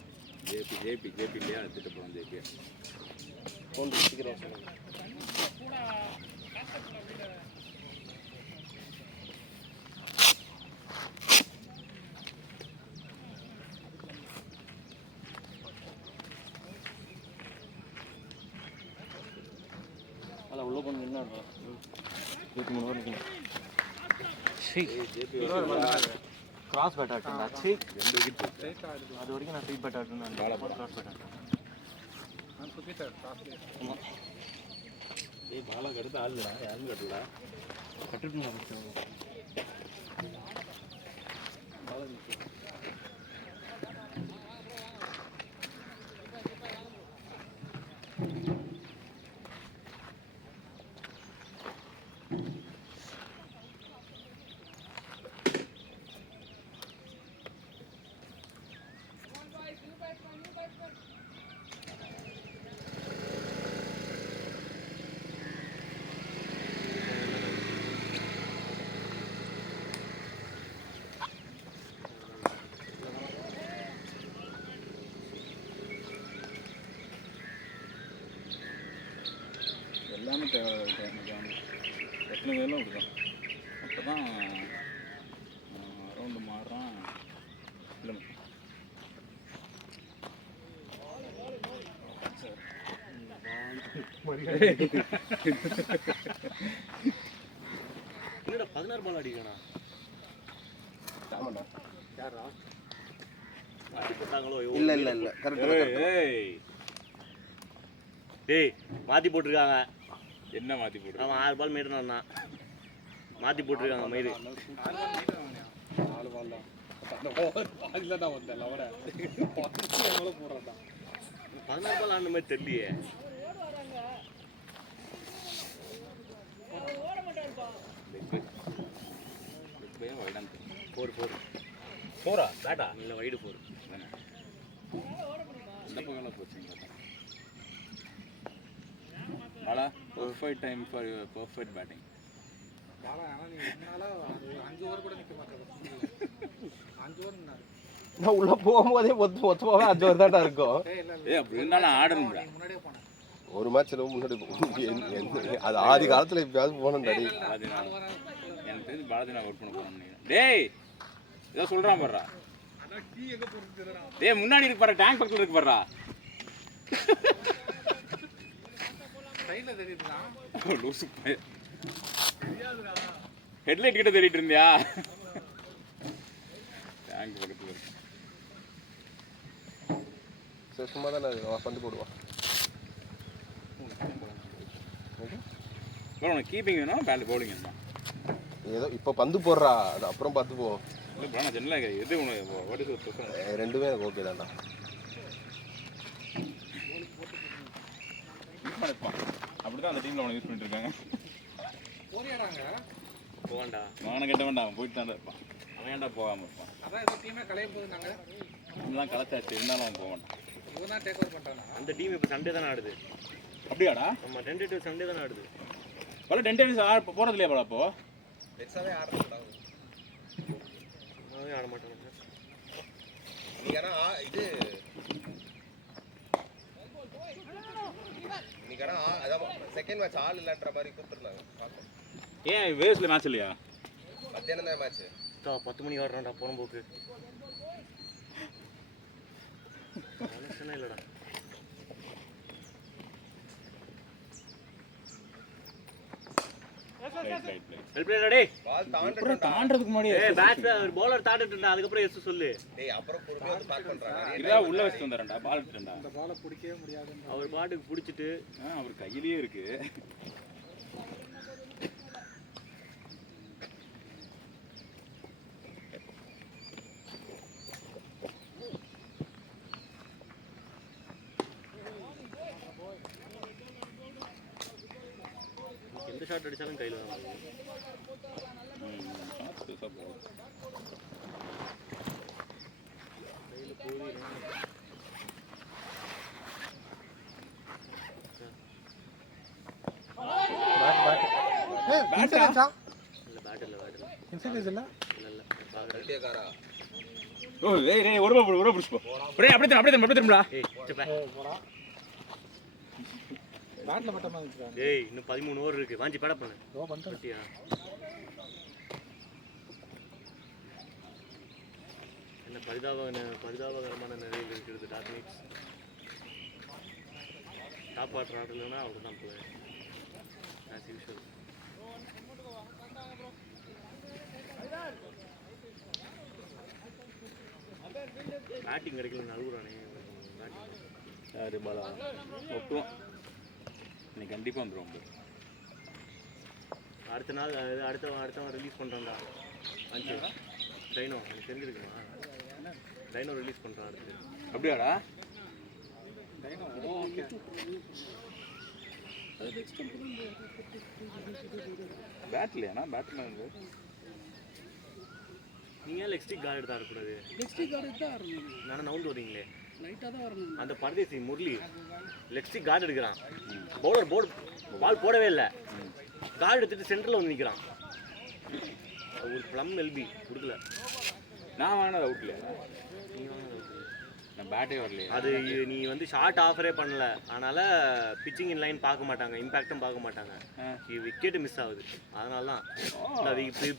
ஜேபி இல்லையா எடுத்துகிட்டு போகிறோம். ஜேபி ஃபோன் சீக்கிரம் சொல்லுங்கள். உள்ள கொஞ்சம் என்ன கிராஸ் பேட் ஆச்சு. 2 விக்கெட் அது வரைக்கும் நான் ஃப்ரீ பேட் ஆட்டுன்னு கிராஸ் பேட் பாலா கடுத்து ஆளுடா. யாரும் கட்டல கட்டுட்டு தேவை எத்தனை பேரும் விடுதான். அப்போ தான் ரவுண்டு மாறுறான். இல்லை என்னடா 16 பால் அடிக்கணும். ஆமாண்ணா. யாரா அடிப்பட்டாங்களோ? இல்ல கரெக்ட். டேய் மாற்றி போட்டிருக்காங்க. என்ன மாற்றி போட்டு அவன் 6 பால் மீட்டர் வந்தான். மாற்றி போட்டிருக்காங்க மயிறு. 4 பால் தான். பாதியில் தான் வந்தேன் லவரை 10 போடுறேன் தான். 16 பால் ஆன மாதிரி தெரியலையே. ஃபோரா பேட்டா இல்லை வைடு 4. இந்த பக்கம் போச்சுங்க. Bala perfect time for your perfect batting. Bala ஆனால் நீ என்னால் 5 ஓவர் கூட நிற்க மாட்டேன். 5 ஓவர் நான் உள்ள போகும்போதே மொத்தமாகவே 5 ஓவர் தான்டா இருக்கும். அப்படி இருந்தாலும் ஆடணும். முன்னாடியே போனேன். ஒரு மேட்ச் முன்னாடி அது ஆதி காலத்தில் எப்பயாவது போனோம் தாடி. எனக்கு தெரிஞ்சு பாலாஜி நான் ஒர்க் பண்ண போகிறேன். டேய் ஏதோ சொல்கிறான் பாடுறா. டேய் முன்னாடி இருக்கு பாரு, டேங்க் பக்கத்தில் இருக்கு பாடுறா. லூசு ஹெட்லைட் கிட்ட தேடிட்டு இருந்தியா? டேங்க் பக்கத்தில் இருக்கு. சரி சும்மா தானே பந்து போடுவான். உனக்கு கீப்பிங் வேணும் பேட் பவுலிங் வேணுமா? ஏதோ இப்போ பந்து போடுறா, அது அப்புறம் பார்த்து போ. இல்லை ப்ரோ நான் ஜென்ரலாக எது உனக்கு ரெண்டுமே எனக்கு ஓகே தான்டா. அப்படி தான் அந்த டீமில் அவனை யூஸ் பண்ணிட்டு இருக்காங்க. போறியாடாங்க போவான்டா. வானம் கட்ட வேண்டாம், அவன் போயிட்டு தான் இருப்பான். அவன் ஏன்டா போகாமல் இருப்பான்? அதான் எந்த டீமே கலைய போகுது. நாங்கள் நம்மளாம் கலைச்சாச்சு, இருந்தாலும் அவன் போக மாட்டான். இவன் தான் டேக் ஓவர் பண்ணிட்டானா? அந்த டீம் இப்போ சண்டே தானே ஆடுது. அப்படியாடா? நம்ம டென்டேட்டிவ் சண்டே தானே ஆடுது. பல 10 டேஸ் போகிறது இல்லையா பல? அப்போ பெருசாகவே ஆடுறா ஆட மாட்டாங்க. இன்னைக்கான இது இன்னைக்கான அதான் செகண்ட் மேட்ச் ஆள் இல்லைன்ற மாதிரி கூப்பிட்டுருந்தாங்க. பார்ப்போம். ஏன் வேஸ்ட்ல மேட்ச் இல்லையா? மத்தியானம் தான் மேட்ச். 10 மணிக்கு வர்றான்டா போன போக்கு. இல்லைடா பால் தாண்டறதுக்கு தாண்டறதுக்கு முன்னாடியே பேட்ஸ்மேன் பவுலர் தாண்டிட்டா, அதுக்கப்புறம் எஸ் சொல்லு. டேய் அப்புறம் பொறுமையா வந்து பேக் பண்றாங்க. இதா உள்ள வச்சிட்டு வந்தாரடா, பால் எடுத்துட்டா. அந்த பாலை பிடிக்கவே முடியாது. அவர் பாட்டுக்கு பிடிச்சிட்டு அவர் கையிலேயே இருக்கு. எந்த ஷாட் அடிச்சாலும் கையில் தான். இன்னும் 13 ஓவர் இருக்கு. வாஞ்சி பேட பண்ணு. என்ன பரிதாபகரமான நிலையில் இருக்கிறது டார்னிக்ஸ். டாப் ஆர்டர் ஆடலைன்னா அவர் தான் போய் ஆஸ் யூஷுவல். பேட்டிங் கிடைக்கல நழுவுறானே. யாரு பாலா ஒட்டுவோம். இன்னைக்கு கண்டிப்பாக வந்துடுவோம். அடுத்த நாள் அடுத்தவன் ரிலீஸ் பண்ணுறான்டா. அஞ்சு டைனோ எனக்கு தெரிஞ்சிருக்குமா? டைனோ ரிலீஸ் பண்ணுறான் அடுத்து. அப்படியாடா? பேட் இல்லையாண்ணா? பேட்ல இருந்து நீங்கள் லெக் ஸ்டிக் கார்டு எடுத்து ஆடக்கூடாது. லெக் ஸ்டிக் கார்டு எடுத்து ஆடணும். நானும் நவுந்து வரீங்களே. லைட்டாக தான் வரணும். அந்த பரதேசி முரளி லெக் ஸ்டிக் கார்டு எடுக்கிறான். பவுலர் பால் போடவே இல்லை. கார்டு எடுத்துட்டு சென்டரில் வந்து நிற்கிறான். ஒரு ப்ளம் எல்பி கொடுக்கல. நான் வாங்கினது அவுட் இல்லையா? நீ வாங்கினது நான் பேட்டே வரலையே. அது நீ வந்து ஷார்ட் ஆஃபரே பண்ணல, அதனால பிச்சிங் இன் லைன் பார்க்க மாட்டாங்க, இம்பாக்டும் பார்க்க மாட்டாங்க, விக்கெட்டு மிஸ் ஆகுது. அதனால தான்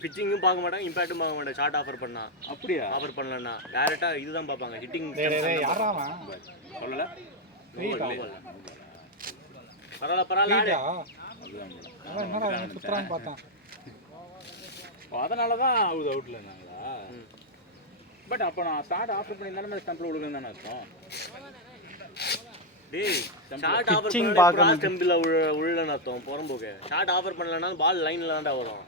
பிச்சிங்கும் பார்க்க மாட்டாங்க, இம்பாக்டும் பார்க்க மாட்டாங்க. ஷார்ட் ஆஃபர் பண்ணா அப்படியா? ஆஃபர் பண்ணலன்னா டேரெக்டாக இதுதான் பார்ப்பாங்க, ஹிட்டிங். யாராவா சொல்லல பரவாயில்ல பரவாயில்ல. என்னடா சுத்துறான்னு பார்த்தேன். அதனால தான் அவுட்ல இருந்தாங்களா? பட் அப்போ நான் ஸ்டார்ட் ஆஃபர் பண்ணியிருந்தாலும் ஸ்டம்பில் விழுகுன்னு தானே அர்த்தம். டேய் ஷார்ட் ஆஃபர் பண்ணா ஸ்டம்பில் உள்ளன்னு அர்த்தம். புறம்போக்கு ஷார்ட் ஆஃபர் பண்ணலன்னா பால் லைனில் தான்டா வரும்.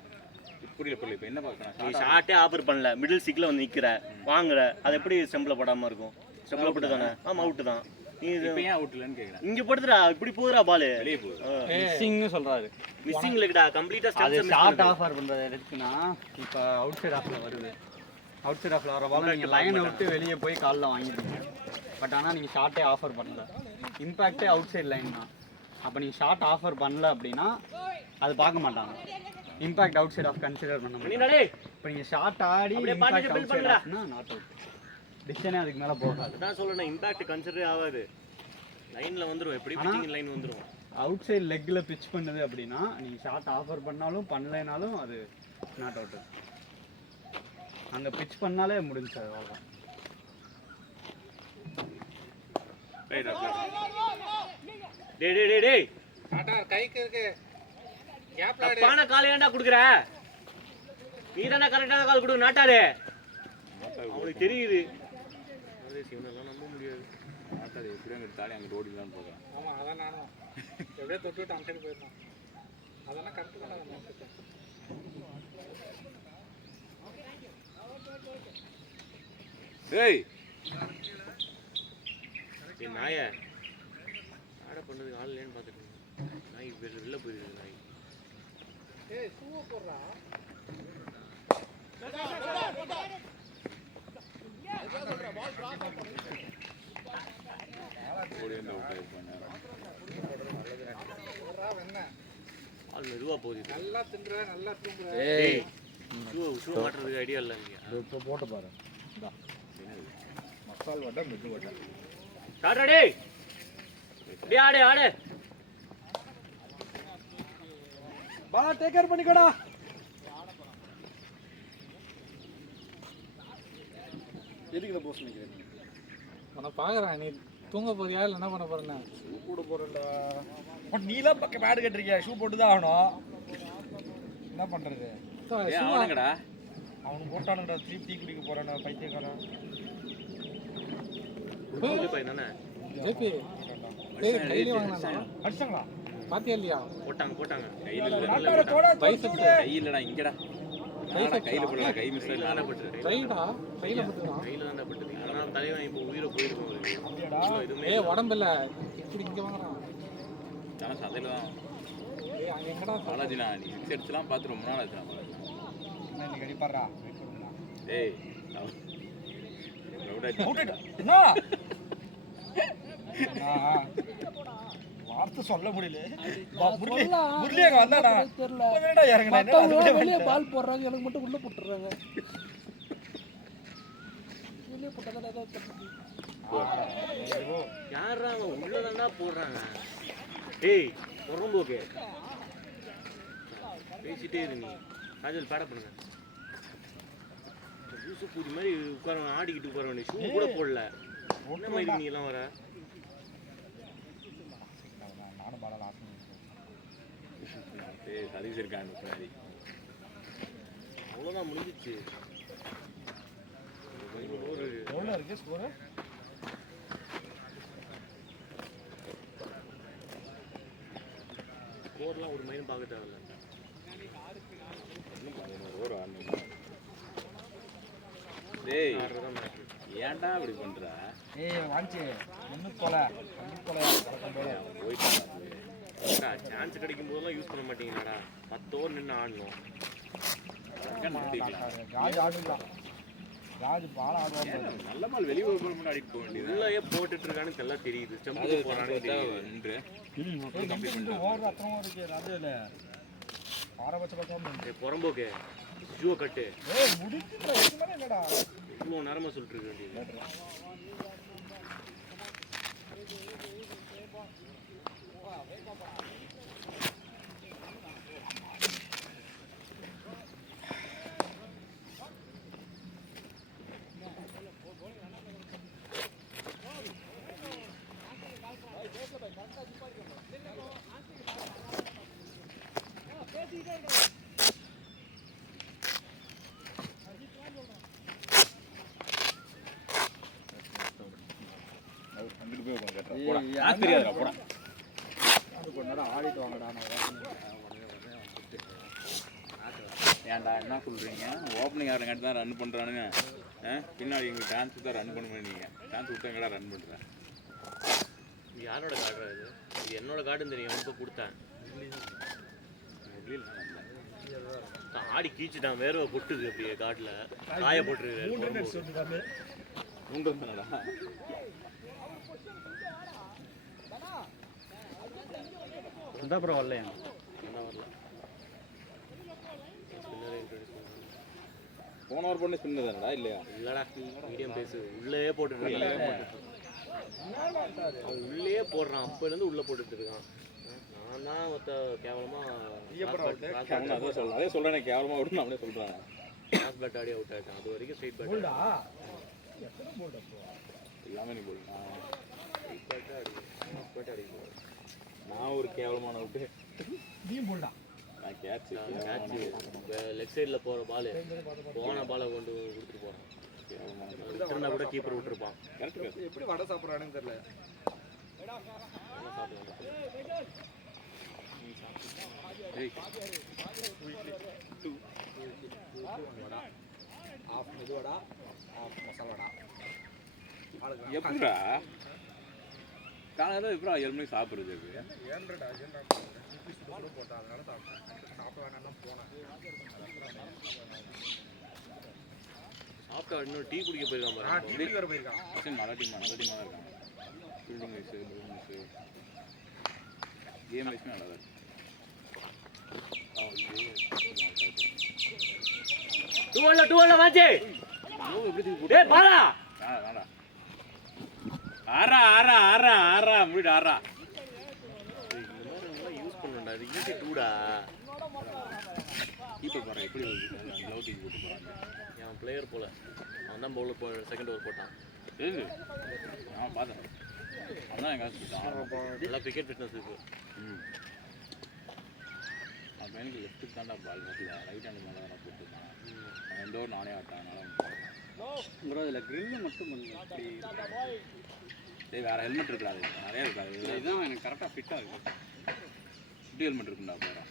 புரியல இப்போ என்ன பார்க்கணும்? நீ ஷார்ட்டே ஆஃபர் பண்ணல, மிடில் சிக்கில் வந்து நிற்கிற வாங்குற, அது எப்படி ஸ்டம்பில் போடாமல் இருக்கும்? ஸ்டம்பில் போட்டு தானே. ஆமாம் அவுட்டு தான். நீ இப்போ ஏன் அவுட்லன்னு கேட்குறேன். இங்கே போடுதுடா, இப்படி போகுதுடா பால் வெளியே போகுது. மிஸ்ஸிங்னு சொல்றாரு. மிஸ்ஸிங் இல்லைடா, கம்ப்ளீட்டாக அது ஷார்ட் ஆஃபர் பண்றது எதுக்குன்னா, இப்போ அவுட் சைட் ஆஃப்ல வருது, அவுட் சைட் ஆஃப்ல வர பால் நீங்கள் லைனை விட்டு வெளியே போய் காலில் வாங்கிடுவீங்க. பட் ஆனால் நீங்கள் ஷார்ட்டே ஆஃபர் பண்ணல, இம்பேக்டே அவுட் சைட் லைன் தான். அப்போ நீங்கள் ஷார்ட் ஆஃபர் பண்ணல அப்படின்னா அது பார்க்க மாட்டாங்க, impact outside off consider பண்ண மாட்டாங்க. இப்போ நீங்கள் ஷார்ட் ஆடி இம்பேக்ட் அவுட் சைட் ஆஃப்னா நாட் அவுட், டிஸ்டனே அதுக்கு மேலே போகாது. அதான் சொல்லணும், இம்பாக்ட் கன்சிடரே ஆகாது, லைனில் வந்துடும். எப்படி பிச்சிங் லைன் வந்துடும். அவுட் சைட் லெக்கில் பிச் பண்ணுது அப்படின்னா நீங்கள் ஷார்ட் ஆஃபர் பண்ணாலும் பண்ணலைனாலும் அது நாட் அவுட்டு. அங்கே பிச் பண்ணாலே முடிஞ்சு அவ்வளோதான். டேய் டேய் டேய் டேய் கைக்கு இருக்கு தப்பான கால் ஏன்டா கொடுக்குற? நீ தானே கரெக்டான கால் கொடுக்க நாட்டாரே. அவனுக்கு தெரியுது. இவனெல்லாம் நம்ப முடியாது. நாட்டாரு எப்படியும் அங்கே தாலி அங்கே ஓடிடலான்னு போகிறேன். ஆமாம் அதான் நானும் எப்படியே தொட்டு விட்டு அந்த சைடு போயிருந்தோம். அதெல்லாம் கரெக்டு தான். ஏய் என் நாயை ஆட பண்ணதுக்கு ஆள் இல்லைன்னு பார்த்துட்டு நாய் வெளில போயிருக்கு. நாய் ஏய் சூவ போடுறா. ஓடி வந்து அவுட் பண்ணேன். ஆள் மெதுவாக போகுது. நல்லா தின்ற நல்லா தூங்குற. ஏய் ஷூ மாட்டுறதுக்கு ஐடியா இல்லை இங்கே. இப்போ போட்டு பாரு. மசால் வடை மெது வடை. டாடா டேய் டேய் ஆடு ஆடு. பாலா டேக் கேர் பண்ணிக்கடா. எதுக்கு இதை போஸ்ட் நினைக்கிறேன்? உன்னை பார்க்குறேன், நீ தூங்க போறியா இல்லை என்ன பண்ண போறேன்னா? ஷூ போட போறேன்டா. நீலாம் பக்கம் பேட் கட்டிருக்கியா? ஷூ போட்டு தான் ஆகணும். என்ன பண்றது? அவனுங்கடா அவனுக்கு போட்டானுங்கடா. டீ குடிக்க போறானே பைத்தியக்காரன். பையன் தானே ஜேபி டேய் கையில வாங்கினா அடிச்சாங்களா? பாத்தியா இல்லையா? போட்டாங்க போட்டாங்க. பைசெப்ஸ் கை இல்லடா இங்கடா. கையில் போடலாம், கை மிஸ் கையில் தானே பட்டுது. ரைடா கையில மட்டும்தான். கையில் தானே பட்டுது. ஆனால் தலைவன் இப்போ உயிரை போயிருக்கும். எதுவுமே ஏய் உடம்பு இல்லை, இப்படி இங்கே வாங்குறான். ஆனால் சதையில் தான். ஏய் அங்கே எங்கடா பாலாஜி நான் நீ சிக்ஸ் அடிச்சுலாம் பார்த்து ரொம்ப நாள் ஆச்சு. இன்னைக்கு அடிப்பாரா? ஏய் வார்த்தை சொல்ல முடியல. வெளியே பால் போடுறாங்க, எனக்கு மட்டும் உள்ள போட்டுறாங்க. வெளியே போட்டா யாரா அவன் உள்ளதாண்டா போடுறாங்க. ஏய் உடம்போக்கு பேசிட்டே இரு. நீ காஜல் பேட பண்ணுங்க. ஜூசு பூதி மாதிரி உட்கார ஆடிக்கிட்டு உட்கார வேண்டிய ஷூ கூட போடல. என்ன மாதிரி நீ எல்லாம் வர? சதீஷ் இருக்காங்க பின்னாடி. அவ்வளோதான் முடிஞ்சிச்சு. எவ்வளோ இருக்கு ஸ்கோரு? ஸ்கோர்லாம் ஒரு மைலும் பார்க்க தேவையில்ல. ஒரு ஆடணும். டேய் ஏன்டா இப்படி பண்ற? ஏய் வாஞ்சி ஒன்று கொலை போயிட்டு சான்ஸ் கிடைக்கும் போதெல்லாம் யூஸ் பண்ண மாட்டீங்களாடா. 10 ஓவர் நின்று ஆடணும். ராஜ் ஆடுலாம். ராஜ் பால் ஆடுவாங்க. நல்ல பால் வெளியே ஒரு பால் மட்டும் அடிக்க போக வேண்டியது. உள்ளே போட்டுட்டு இருக்கான்னு எல்லாம் தெரியுது. ஸ்டம்புக்கு போறானு நின்று கம்ப்ளீட் பண்ணிட்டு ஓவர் அத்தனை ஓவர் இருக்கு. அது இல்லை பாரபட்ச பக்கம் புறம்போக்கு ஷூவை கட்டு. ஏய் முடிச்சுடா. இதுக்கு மேலே என்னடா இவ்வளோ நேரமாக சொல்லிட்டு இருக்க வேண்டியது. அங்கிட்டு போய் உட்காந்து கேட்டுறேன் போடா நான் தெரியாதுடா போடா கொஞ்ச நேரம் ஆடிட்டு வாங்கடா ஏன்டா என்ன சொல்கிறீங்க ஓப்பனிங் ஆடுறங்காட்டி தான் ரன் பண்ணுறானுங்க பின்னாடி எங்களுக்கு டான்ஸ் தான் ரன் பண்ண நீங்கள் டான்ஸ் விட்டு எங்கடா ரன் பண்ணுறேன் இது யாரோட கார்டு இது இது என்னோட கார்டுன்னு தெரியும் இப்போ கொடுத்தேன் ஆடி கீச்சிட்டான் வேர்வை பொட்டுது அப்படியே காட்டில் காய போட்டுருக்கு உண்டு தானடா இந்த அப்புறம் வரலையா என்ன வரல ஸ்பின்னரே இன்ட்ரோடியூஸ் பண்ணுறாங்க போன ஓவர் பண்ணி ஸ்பின் தானடா இல்லையா இல்லடா மீடியம் பேஸு உள்ளே போட்டுட்டு அவன் உள்ளே போடுறான் அப்போலேருந்து உள்ளே போட்டுட்டு இருக்கான் நான் தான் ஒருத்த கேவலமாக அதான் சொல்ல அதே சொல்கிறேன் கேவலமாக விட்டு அவனே சொல்கிறான் கிராஸ் பேட் ஆடி அவுட் ஆகிட்டான் அது வரைக்கும் ஸ்ட்ரைட் பேட் எல்லாமே நீ போடுங்க ஸ்ட்ரைட் பேட் ஆடி கிராஸ் பேட் ஆடி நான் ஒரு கேவலமான விட்டு நான் கேட்ச் லெஃப்ட் சைடில் போகிற பால் போன பாலை கொண்டு கொடுத்துட்டு போகிறான் விட்டுருந்தா கூட கீப்பர் விட்டுருப்பான் கரெக்ட் எப்படி வடை சாப்பிட்றானுன்னு தெரியல ஆஃப் மெதுவடா ஆஃப் மசாலாடா எப்படா காலையில் எப்படா 7 மணிக்கு சாப்பிட்றது ஏன்றடா போட்டா அதனால சாப்பிட வேணாம் போனேன் சாப்பிட்டா இன்னும் டீ குடிக்க போயிருக்கான் பாரு டிவி வர போயிருக்கான் பசங்க நல்ல டீமாக தான் இருக்காங்க fielding wise bowling wise game வைஸுமே நல்லா தான் டூவல்ல வாச்சி டேய் பாலா வேணா ஆறா முடிட்டு ஆறா இந்த மாதிரி யூஸ் பண்ணணும்டா இது ஈஸி டூடா கீப்பர் போகிறேன் எப்படி க்ளவ் தூக்கி போட்டு போகிறாங்க என் பிளேயர் போல அவன் தான் பவுலர் செகண்ட் ஓவர் போட்டான் எது நான் பார்த்தேன் அவன் தான் என் காசு போட்டான் நல்லா கிரிக்கெட் ஃபிட்னஸ் இருக்கு அவன் பையனுக்கு லெஃப்ட்டுக்கு தாண்டா பால் வரல ரைட் ஹேண்டு மேலே தான் போட்டுருக்கான் அவன் எந்த ஒரு நானே ஆட்டான் ப்ரோ இதில் க்ரில்லு மட்டும் சரி வேறு ஹெல்மெட் இருக்காது நிறையா இருக்காது இதுதான் எனக்கு கரெக்டாக ஃபிட்டாக இருக்குது இப்படி ஹெல்மெட் இருக்குண்டா போகிறா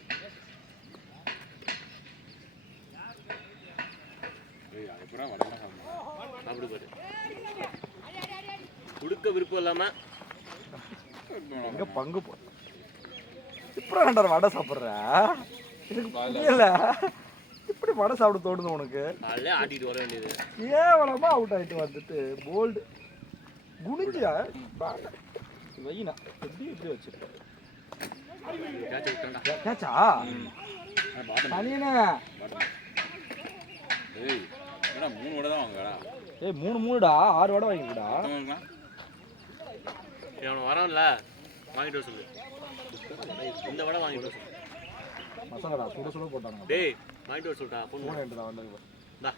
ஏய் அது பூரா வடலாம் சாப்பிடுவேன் அப்படி பாரு கொடுக்க விருப்பம் இல்லாமல் எங்கே பங்கு போ இப்போ வடை சாப்பிட்ற எனக்கு புரியல இப்படி வடை சாப்பிட தோணுது உனக்கு அதிலே ஆட்டிட்டு வர வேண்டியது கேவலமாக அவுட் ஆகிட்டு வந்துட்டு போல்டு குனிச்சியா வைனா எப்படி வச்சிருக்க கேட்ச் விட்டேன்டா கேச்சா தனியனே ஏய் என்னடா 3 வடை தான் வாங்குடா ஏய் 3 6 வடை வாங்கிக்கடா அவனை வரான்ல வாங்கிட்டு வர சொல்லு இந்த வடை வாங்கிட்டு வர சொல்லு மசாலாடா சுட போட்டானுங்க டேய் வாங்கிட்டு வர சொல்லிட்டா ஃபோன் ஃபோன் எடுத்துடா வந்தது டா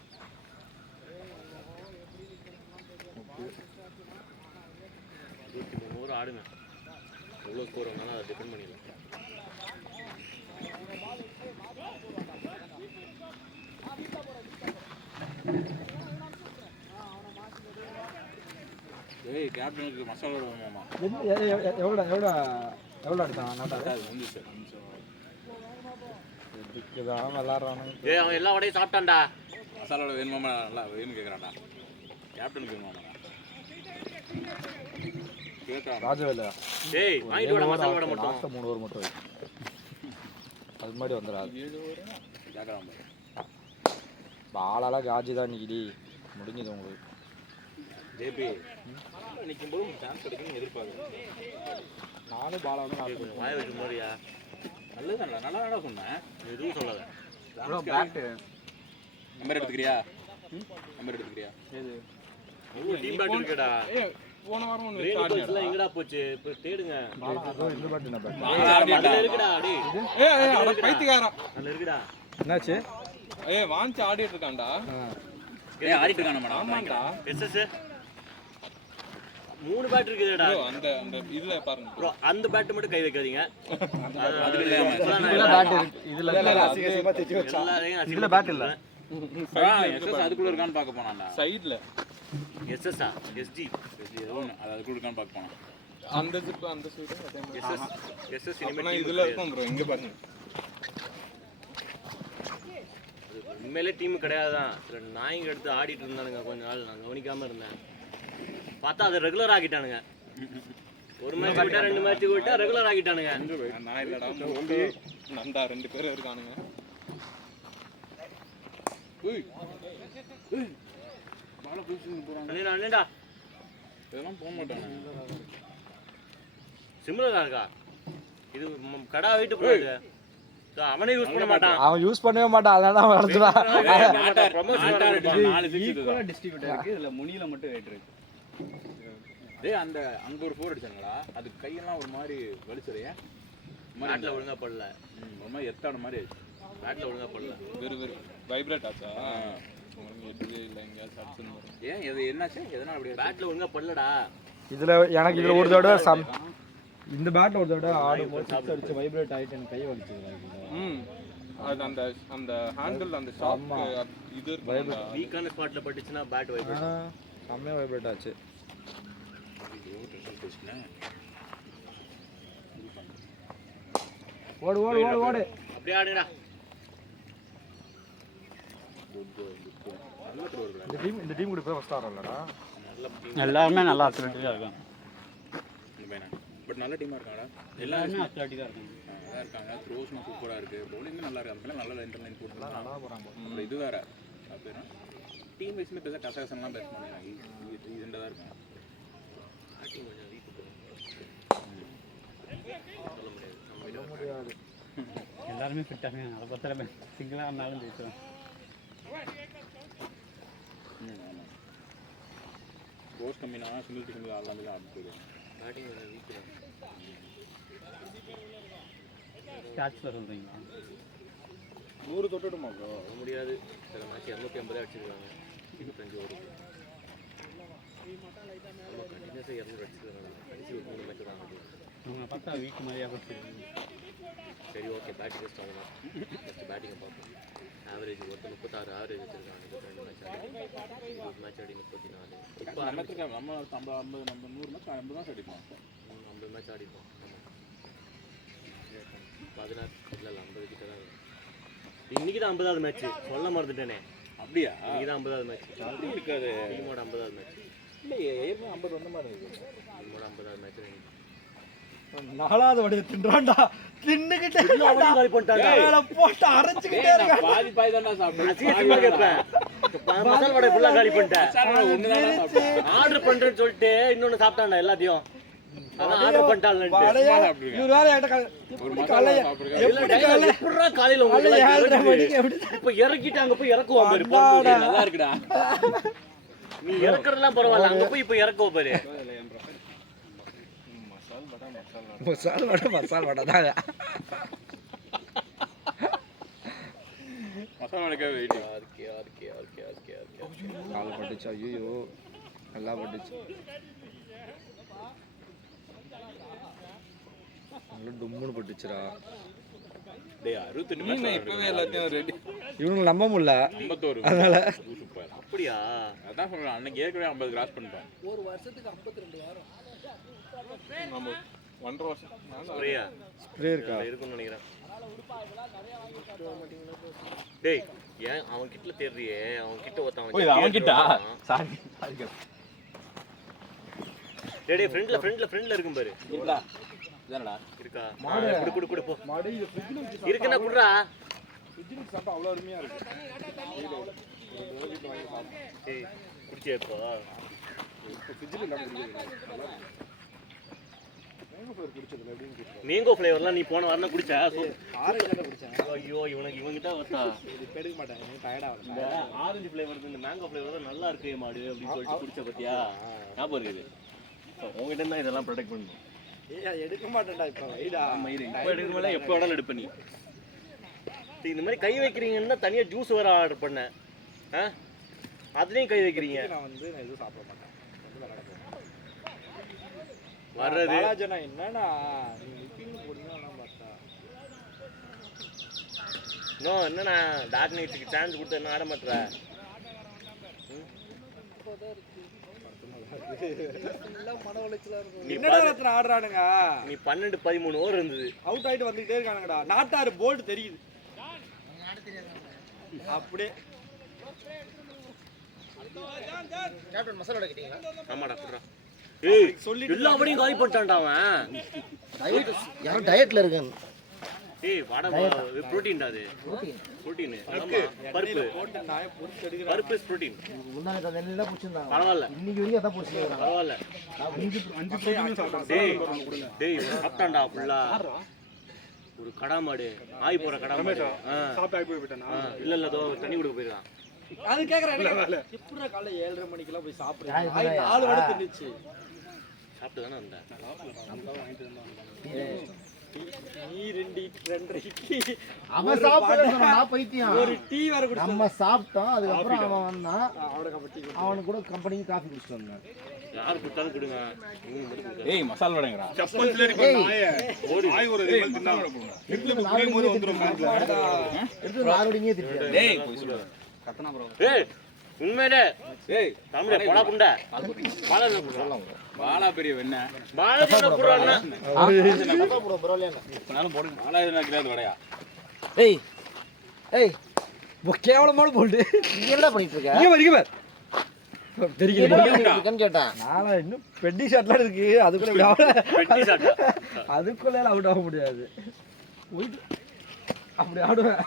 23 ஓவர் ஆடுங்க எவ்வளோ ஸ்கோர் வந்தாலும் அதை டிபெண்ட் பண்ணிடலாம் ஏய் கேப்டனுக்கு மசாலா வேணுமாமா எவ்வளோ எடுத்தான் நாட்டா அது வந்து சார் இதுக்குதான் விளாட்றானுங்க ஏய் அவன் எல்லா வடையும் சாப்பிட்டான்டா மசாலோட வேணுமாமா நல்லா வேணும்னு கேட்குறான்டா கேப்டனுக்கு வேணுமாமா கேட்குறான் ராஜவேலு டேய் வாங்கிட்டு வாடா மசாலா வடை மட்டும் லாஸ்ட்டாக 3 ஓவர் மட்டும் வை. அது மாதிரி வந்துடாது கேட்குறான் பாரு பாலாலாம் காஜி தான் நிக்கிடி முடிஞ்சது உங்களுக்கு ஜேபி நிற்கும்போது சான்ஸ் கிடைக்குன்னு எதிர்பார்க்குறேன் நானும் பாலாவும் கொஞ்சம் வாய வச்சு மாதிரியா நல்லதுதான் நல்லா தான் சொன்னேன் எதுவும் சொல்லாத நம்பர் எடுத்துக்கிறியா நம்பர் எடுத்துக்கிறியா எது டீம் பேட் இருக்குடா போன வாரம் ஒன்று கிரீன் பல்ஸ்லாம் எங்கடா போச்சு இப்போ தேடுங்க இந்த பாட்டு என்ன பாட்டு அதுல இருக்குடா அடி அட பைத்தியக்காரன் அதுல இருக்குடா என்னாச்சு வாஞ்சி ஆடிட்டு இருக்கான்டா. ஆடிட்டு இருக்கான மேடம் ஆமாண்டா. எஸ்எஸ் 3 பேட் இருக்குதுடா bro, அந்த அந்த இதுல பாருங்க ப்ரோ அந்த பேட் மட்டும் கை வைக்காதீங்க அதுக்கு இல்லையாம பேட் இருக்கு இதுல இதுல பேட் இல்ல எஸ்எஸ் அதுக்குள்ள இருக்கான்னு பார்க்க போனான்டா சைடுல எஸ்எஸ்ஆ எஸ்ஜி ஏதோ ஒன்று அது அதுக்குள்ள இருக்கான்னு பார்க்க போனான் அந்த ஜிப் அந்த சைடு எஸ்எஸ் எஸ்எஸ் அப்பனா இனிமே இதுல இருக்கும் ப்ரோ. இங்க பாருங்க. உண்மையிலே டீம் கிடையாதுதான். சில நாய்ங்க எடுத்து ஆடிட்டு இருந்தானுங்க கொஞ்ச நாள், நான் கவனிக்காம இருந்தேன். பார்த்தா அதை ரெகுலர் ஆக்கிட்டானுங்க. ஒரு மேட்ச் விட்டா 2 மேட்ச் விட்டா ரெகுலர் ஆக்கிட்டானுங்க. நான் இல்லடா மும்பி நந்தா 2 பேர் இருக்கானுங்க. பால பிடிச்சிட்டு போறாங்க அண்ணா இதெல்லாம் போக மாட்டாங்க. சிம்லரா இருக்கா இது கடா வீட்டு போகுது. அவனே யூஸ் பண்ண மாட்டான். அவன் யூஸ் பண்ணவே மாட்டான், அதனால தான் அவன் எடுத்துறான். டிஸ்ட்ரிபியூட்டர் இருக்கு, இதுல முனியில மட்டும் வெயிட் இருக்கு. டேய் அந்த அங்க ஒரு 4 அடிச்சாங்களா, அது கையெல்லாம் ஒரு மாதிரி வலிச்சறியா, பேட்ல ஒழுங்கா படல, ஒரு மாதிரி எத்தான மாதிரி பேட்ல ஒழுங்கா படல, வெறு வைப்ரேட் ஆச்சா உங்களுக்கு இல்ல எங்க சட்ஸ் ஏன் இது என்னாச்சு, எதனால அப்படி பேட்ல ஒழுங்கா படலடா. இதுல எனக்கு இதுல ஒரு தடவை இந்த பேட் ஒரு தடவை ஆடும்போது சிக்ஸ் அடிச்சு வைப்ரேட் ஆயிட்டு எனக்கு கை வலிச்சது. அது அந்த அந்த ஹேண்டில் அந்த ஷாக் இது இருக்கு. வீக்கான ஸ்பாட்ல பட்டுச்சுனா பேட் வைப்ரேட் செம்ம வைப்ரேட் ஆச்சு. ஓடு ஓடு ஓடு ஓடு அப்படியே ஆடுடா. இந்த டீம் கூட போய் ஃபர்ஸ்ட் ஆடுறலடா. எல்லாருமே நல்லா அத்லெட்டிக்கா இருக்காங்க. பட் நல்ல டீமா இருக்காங்கடா, எல்லாரும் அத்லெட்டிக்கா இருக்காங்க. நல்லா இருக்காங்க, த்ரோஸ்லாம் சூப்பரா இருக்கு, பவுலிங்கும் நல்லா இருக்கு, அதனால நல்ல இன்டர்லைன் போட்டுலாம் நல்லா போறாங்க. இது வேற அப்படினா டீம் வைஸ்ல பேச கசகசன்லாம் பேச மாட்டாங்க, இதுண்டா தான் இருக்காங்க. ஆட்டிங் கொஞ்சம் வீக் சொல்ல முடியாது. எல்லாருமே ஃபிட்டா இருக்காங்க. அத பத்தல சிங்கிளா இருந்தாலும் ஜெயிச்சோம். த்ரோஸ் கம்மினா சிங்கிள் டீம்ல ஆடலாம் ஆடுது. பேட்டிங் கொஞ்சம் வீக் தான். ஸ்டாட்ஸ்ல சொல்றீங்க 100 தொட்டுடுமா ப்ரோ? முடியாது. சில மேட்ச் 250 அடிச்சிருக்காங்க, 25 ஓவர். நம்ம கண்டினியூஸாக 200 அடிச்சிருக்காங்க. கடைசி ஒரு 3 மேட்ச் தான் ஆகுது. அவங்க பார்த்தா வீக் மாதிரியா போச்சு. சரி ஓகே, பேட்டிங் டெஸ்ட் ஆகணும். ஃபஸ்ட்டு பேட்டிங்கை பார்ப்போம். ஆவரேஜ் ஒருத்தர் 36 ஆவரேஜ் வச்சிருக்காங்க. 22 மேட்ச் ஆடி, 20 மேட்ச் ஆடி 34. இப்போ நம்ம 50 நம்ம 100 மேட்ச் 50 தான் அடிப்போம். 50 மேட்ச் ஆடிப்போம். 16 இல்லை 50 கிட்ட தான். இன்னைக்கு தான் 50வது மேட்ச், சொல்ல மறந்துட்டேனே. அப்படியா? இன்னைக்கு தான் 50வது மேட்ச். அப்படி இருக்காது, டீமோட 50வது மேட்ச். இல்லையே, ஏற்கனவே 50 வந்த மாதிரி இருக்கு. டீமோட 50வது மேட்ச். 4வது வடி தின்றான்டா, தின்னுகிட்டே காலி பண்ணிட்டாங்க. போட்டு அரைச்சுக்கிட்டே இருக்கான். பாதி பாதி தான் சாப்பிட்டேன். அசிங்கமா கேட்பேன். மசால் வடை ஃபுல்லா காலி பண்ணிட்டேன். ஒண்ணுதான் சாப்பிட்டேன். ஆர்டர் பண்றேன்னு சொல்லிட்டு இன்னொன்னு சாப்பிட்டான்டா எல்லாத்தையும். அதான் ஆர்டர் பண்ணிட்டான்ல. இவர் வேற என்கிட்ட ஒரு மசாலா சாப்பிடுங்க. எப்படிடா காலையில உங்களுக்கு இப்ப இறக்கிட்டாங்க, போய் இறக்குவான் பாரு. நல்லா இருக்குடா. நீ இறக்குறதெல்லாம் பரவாயில்ல, அங்க போய் இப்ப இறக்குவ பாரு. மசால் வடை தான். மசாலா வடைக்காக வெயிட்டிங். கால் பட்டுச்சு, ஐயோ நல்லா பட்டுச்சு. நல்லா டும்முன்னு பட்டுச்சுடா. டேய் 68 நீ மேட்ச் இப்பவே எல்லாத்தையும் ரெடி. இவனுக்கு நம்ப முடியல, 51. அதனால சூப்பர். அப்படியா? அதான் சொல்றேன், அன்னைக்கு ஏற்கனவே 50 கிராஸ் பண்ணிட்டோம். ஒரு வருஷத்துக்கு 52 யாரும் நம்ம 1.5 வருஷம் ஸ்ப்ரேயா ஸ்ப்ரே இருக்கா இருக்கும்னு நினைக்கிறேன். டேய் ஏன் அவன் கிட்ட தேடுறியே? அவன் கிட்ட ஒருத்தன் அவன் கிட்ட சாரி டேய் ஃப்ரண்ட்ல இருக்கும் பாரு. இல்லடா இதனடா இருக்கா? குடு குடு போ. இருக்குன்னா குடுறா. ஃப்ரிட்ஜ்ல சாப்பிட்டா அவ்வளவு அருமையா இருக்கு. டேய் குடிச்சே இப்போ. ஃப்ரிட்ஜ்ல இல்லாம குடிச்சது. மேங்கோ ஃப்ளேவர்லாம் நீ போன வாரம் குடிச்சா? ஆரஞ்சு குடிச்சேன். ஐயோ இவங்கிட்ட வரதா எடுக்க மாட்டேன், எனக்கு டயர்ட் ஆகல. இந்த ஆரஞ்சு ஃப்ளேவர் இந்த மேங்கோ ஃப்ளேவர் தான் நல்லா இருக்கு மாடு அப்படின்னு சொல்லிட்டு குடிச்ச பத்தியா? ஞாபகம் இருக்குது. உங்ககிட்ட தான் இதெல்லாம் ப்ரொடெக்ட் பண்ணணும். எடுக்க மாட்டேன்டா இப்போ வைடா. இப்போ எடுக்க மேலே எப்போ வேணாலும் எடுப்ப நீ. இந்த மாதிரி கை வைக்கிறீங்கன்னா தனியாக ஜூஸ் வேறு ஆர்டர் பண்ணேன். அதுலேயும் கை வைக்கிறீங்க. நான் எதுவும் சாப்பிட மாட்டேன். வர்றது பாலாஜனா என்னன்னா நீ நிப்பிங் போடுங்க பார்த்தா இன்னும் என்னண்ணா டார்க் நைட்ஸுக்கு சான்ஸ் கொடுத்து என்ன ஆட மாட்டேற? என்னடா ஆடுறானுங்க? நீ 12-13 ஓவர் இருந்தது, அவுட் ஆயிட்டு வந்துகிட்டே இருக்கானுங்கடா. நாட்டாரு போல்ட் தெரியுது அப்படியே. ஆமாடா சொல்றா. ஏய் சொல்லிட்டு எல்லா அப்படியும் காலி பண்ணிட்டான்டா அவன். யாரும் டயட்ல இருக்காங்க. ஏய் வாடா புரோட்டீன்டா அது. புரோட்டீன் பருப்பு போட்டு நாய புடிச்சு எடுக்குறா. பருப்பு புரோட்டீன். முன்னாடி அந்த நெல்ல புடிச்சிருந்தாங்க. பரவாயில்ல, இன்னைக்கு வரைக்கும் அதான் புடிச்சிருக்காங்க. பரவாயில்ல. 5 புரோட்டீன் சாப்பிட்டான். டேய் சாப்பிட்டான்டா ஃபுல்லா. ஒரு கடாமாடு ஆய் போற கடாமாடு. சாப்பிட்டு ஆகி போய் விட்டானா? இல்ல இல்ல தோ தண்ணி கொடுக்க போயிருக்கான். அது கேக்குறேன் எப்படா காலைல 7:30 மணிக்கெல்லாம் போய் சாப்பிடுறேன். 4 மணி தின்னுச்சு. சாப்பிட்டு தானே வந்தேன். நீ 2 இட்லி அவன் சாப்பிடுறான், நான் பைத்தியம். ஒரு டீ வர குடிச்சு நம்ம சாப்பிட்டோம். அதுக்கப்புறம் அவன் வந்தான். அவனுக்கு கூட கம்பெனிக்கு காஃபி குடிச்சிட்டு வந்தான். யாரு கொடுத்தாலும் கொடுங்க. ஏய் மசால் வடைங்கடா. செப்பல்ல இருக்க நாய் ஒரு இது தின்னாம போங்க. இட்லி புடிக்கும் போது வந்துரும். எடுத்து நாரோடியே திட்டுறான். டேய் போய் சொல்லு. கத்தனா ப்ரோ. ஏய் உண்மையிலே ஏய் தமிழே போடா புண்டை. பாலா என்ன போடுறான்? பாலா பெரிய வெண்ண. பாலா என்ன போடுறான்னா? நானும் போடுங்க. பாலா என்ன கிராது வடையா? ஏய் ஏய் கேவலமான போல்டு. நீ என்ன பண்ணிட்டு இருக்க? இங்க பாரு தெரியுது. என்ன பண்ணிட்டு இருக்கேன்னு கேட்டேன். நானா இன்னும் பெட்டி ஷாட்லாம் இருக்கு. அதுக்குள்ள வெட்டி சாட்டா. அதுக்குள்ள அவுட் ஆக முடியாது. அப்படி ஆடுவேன்.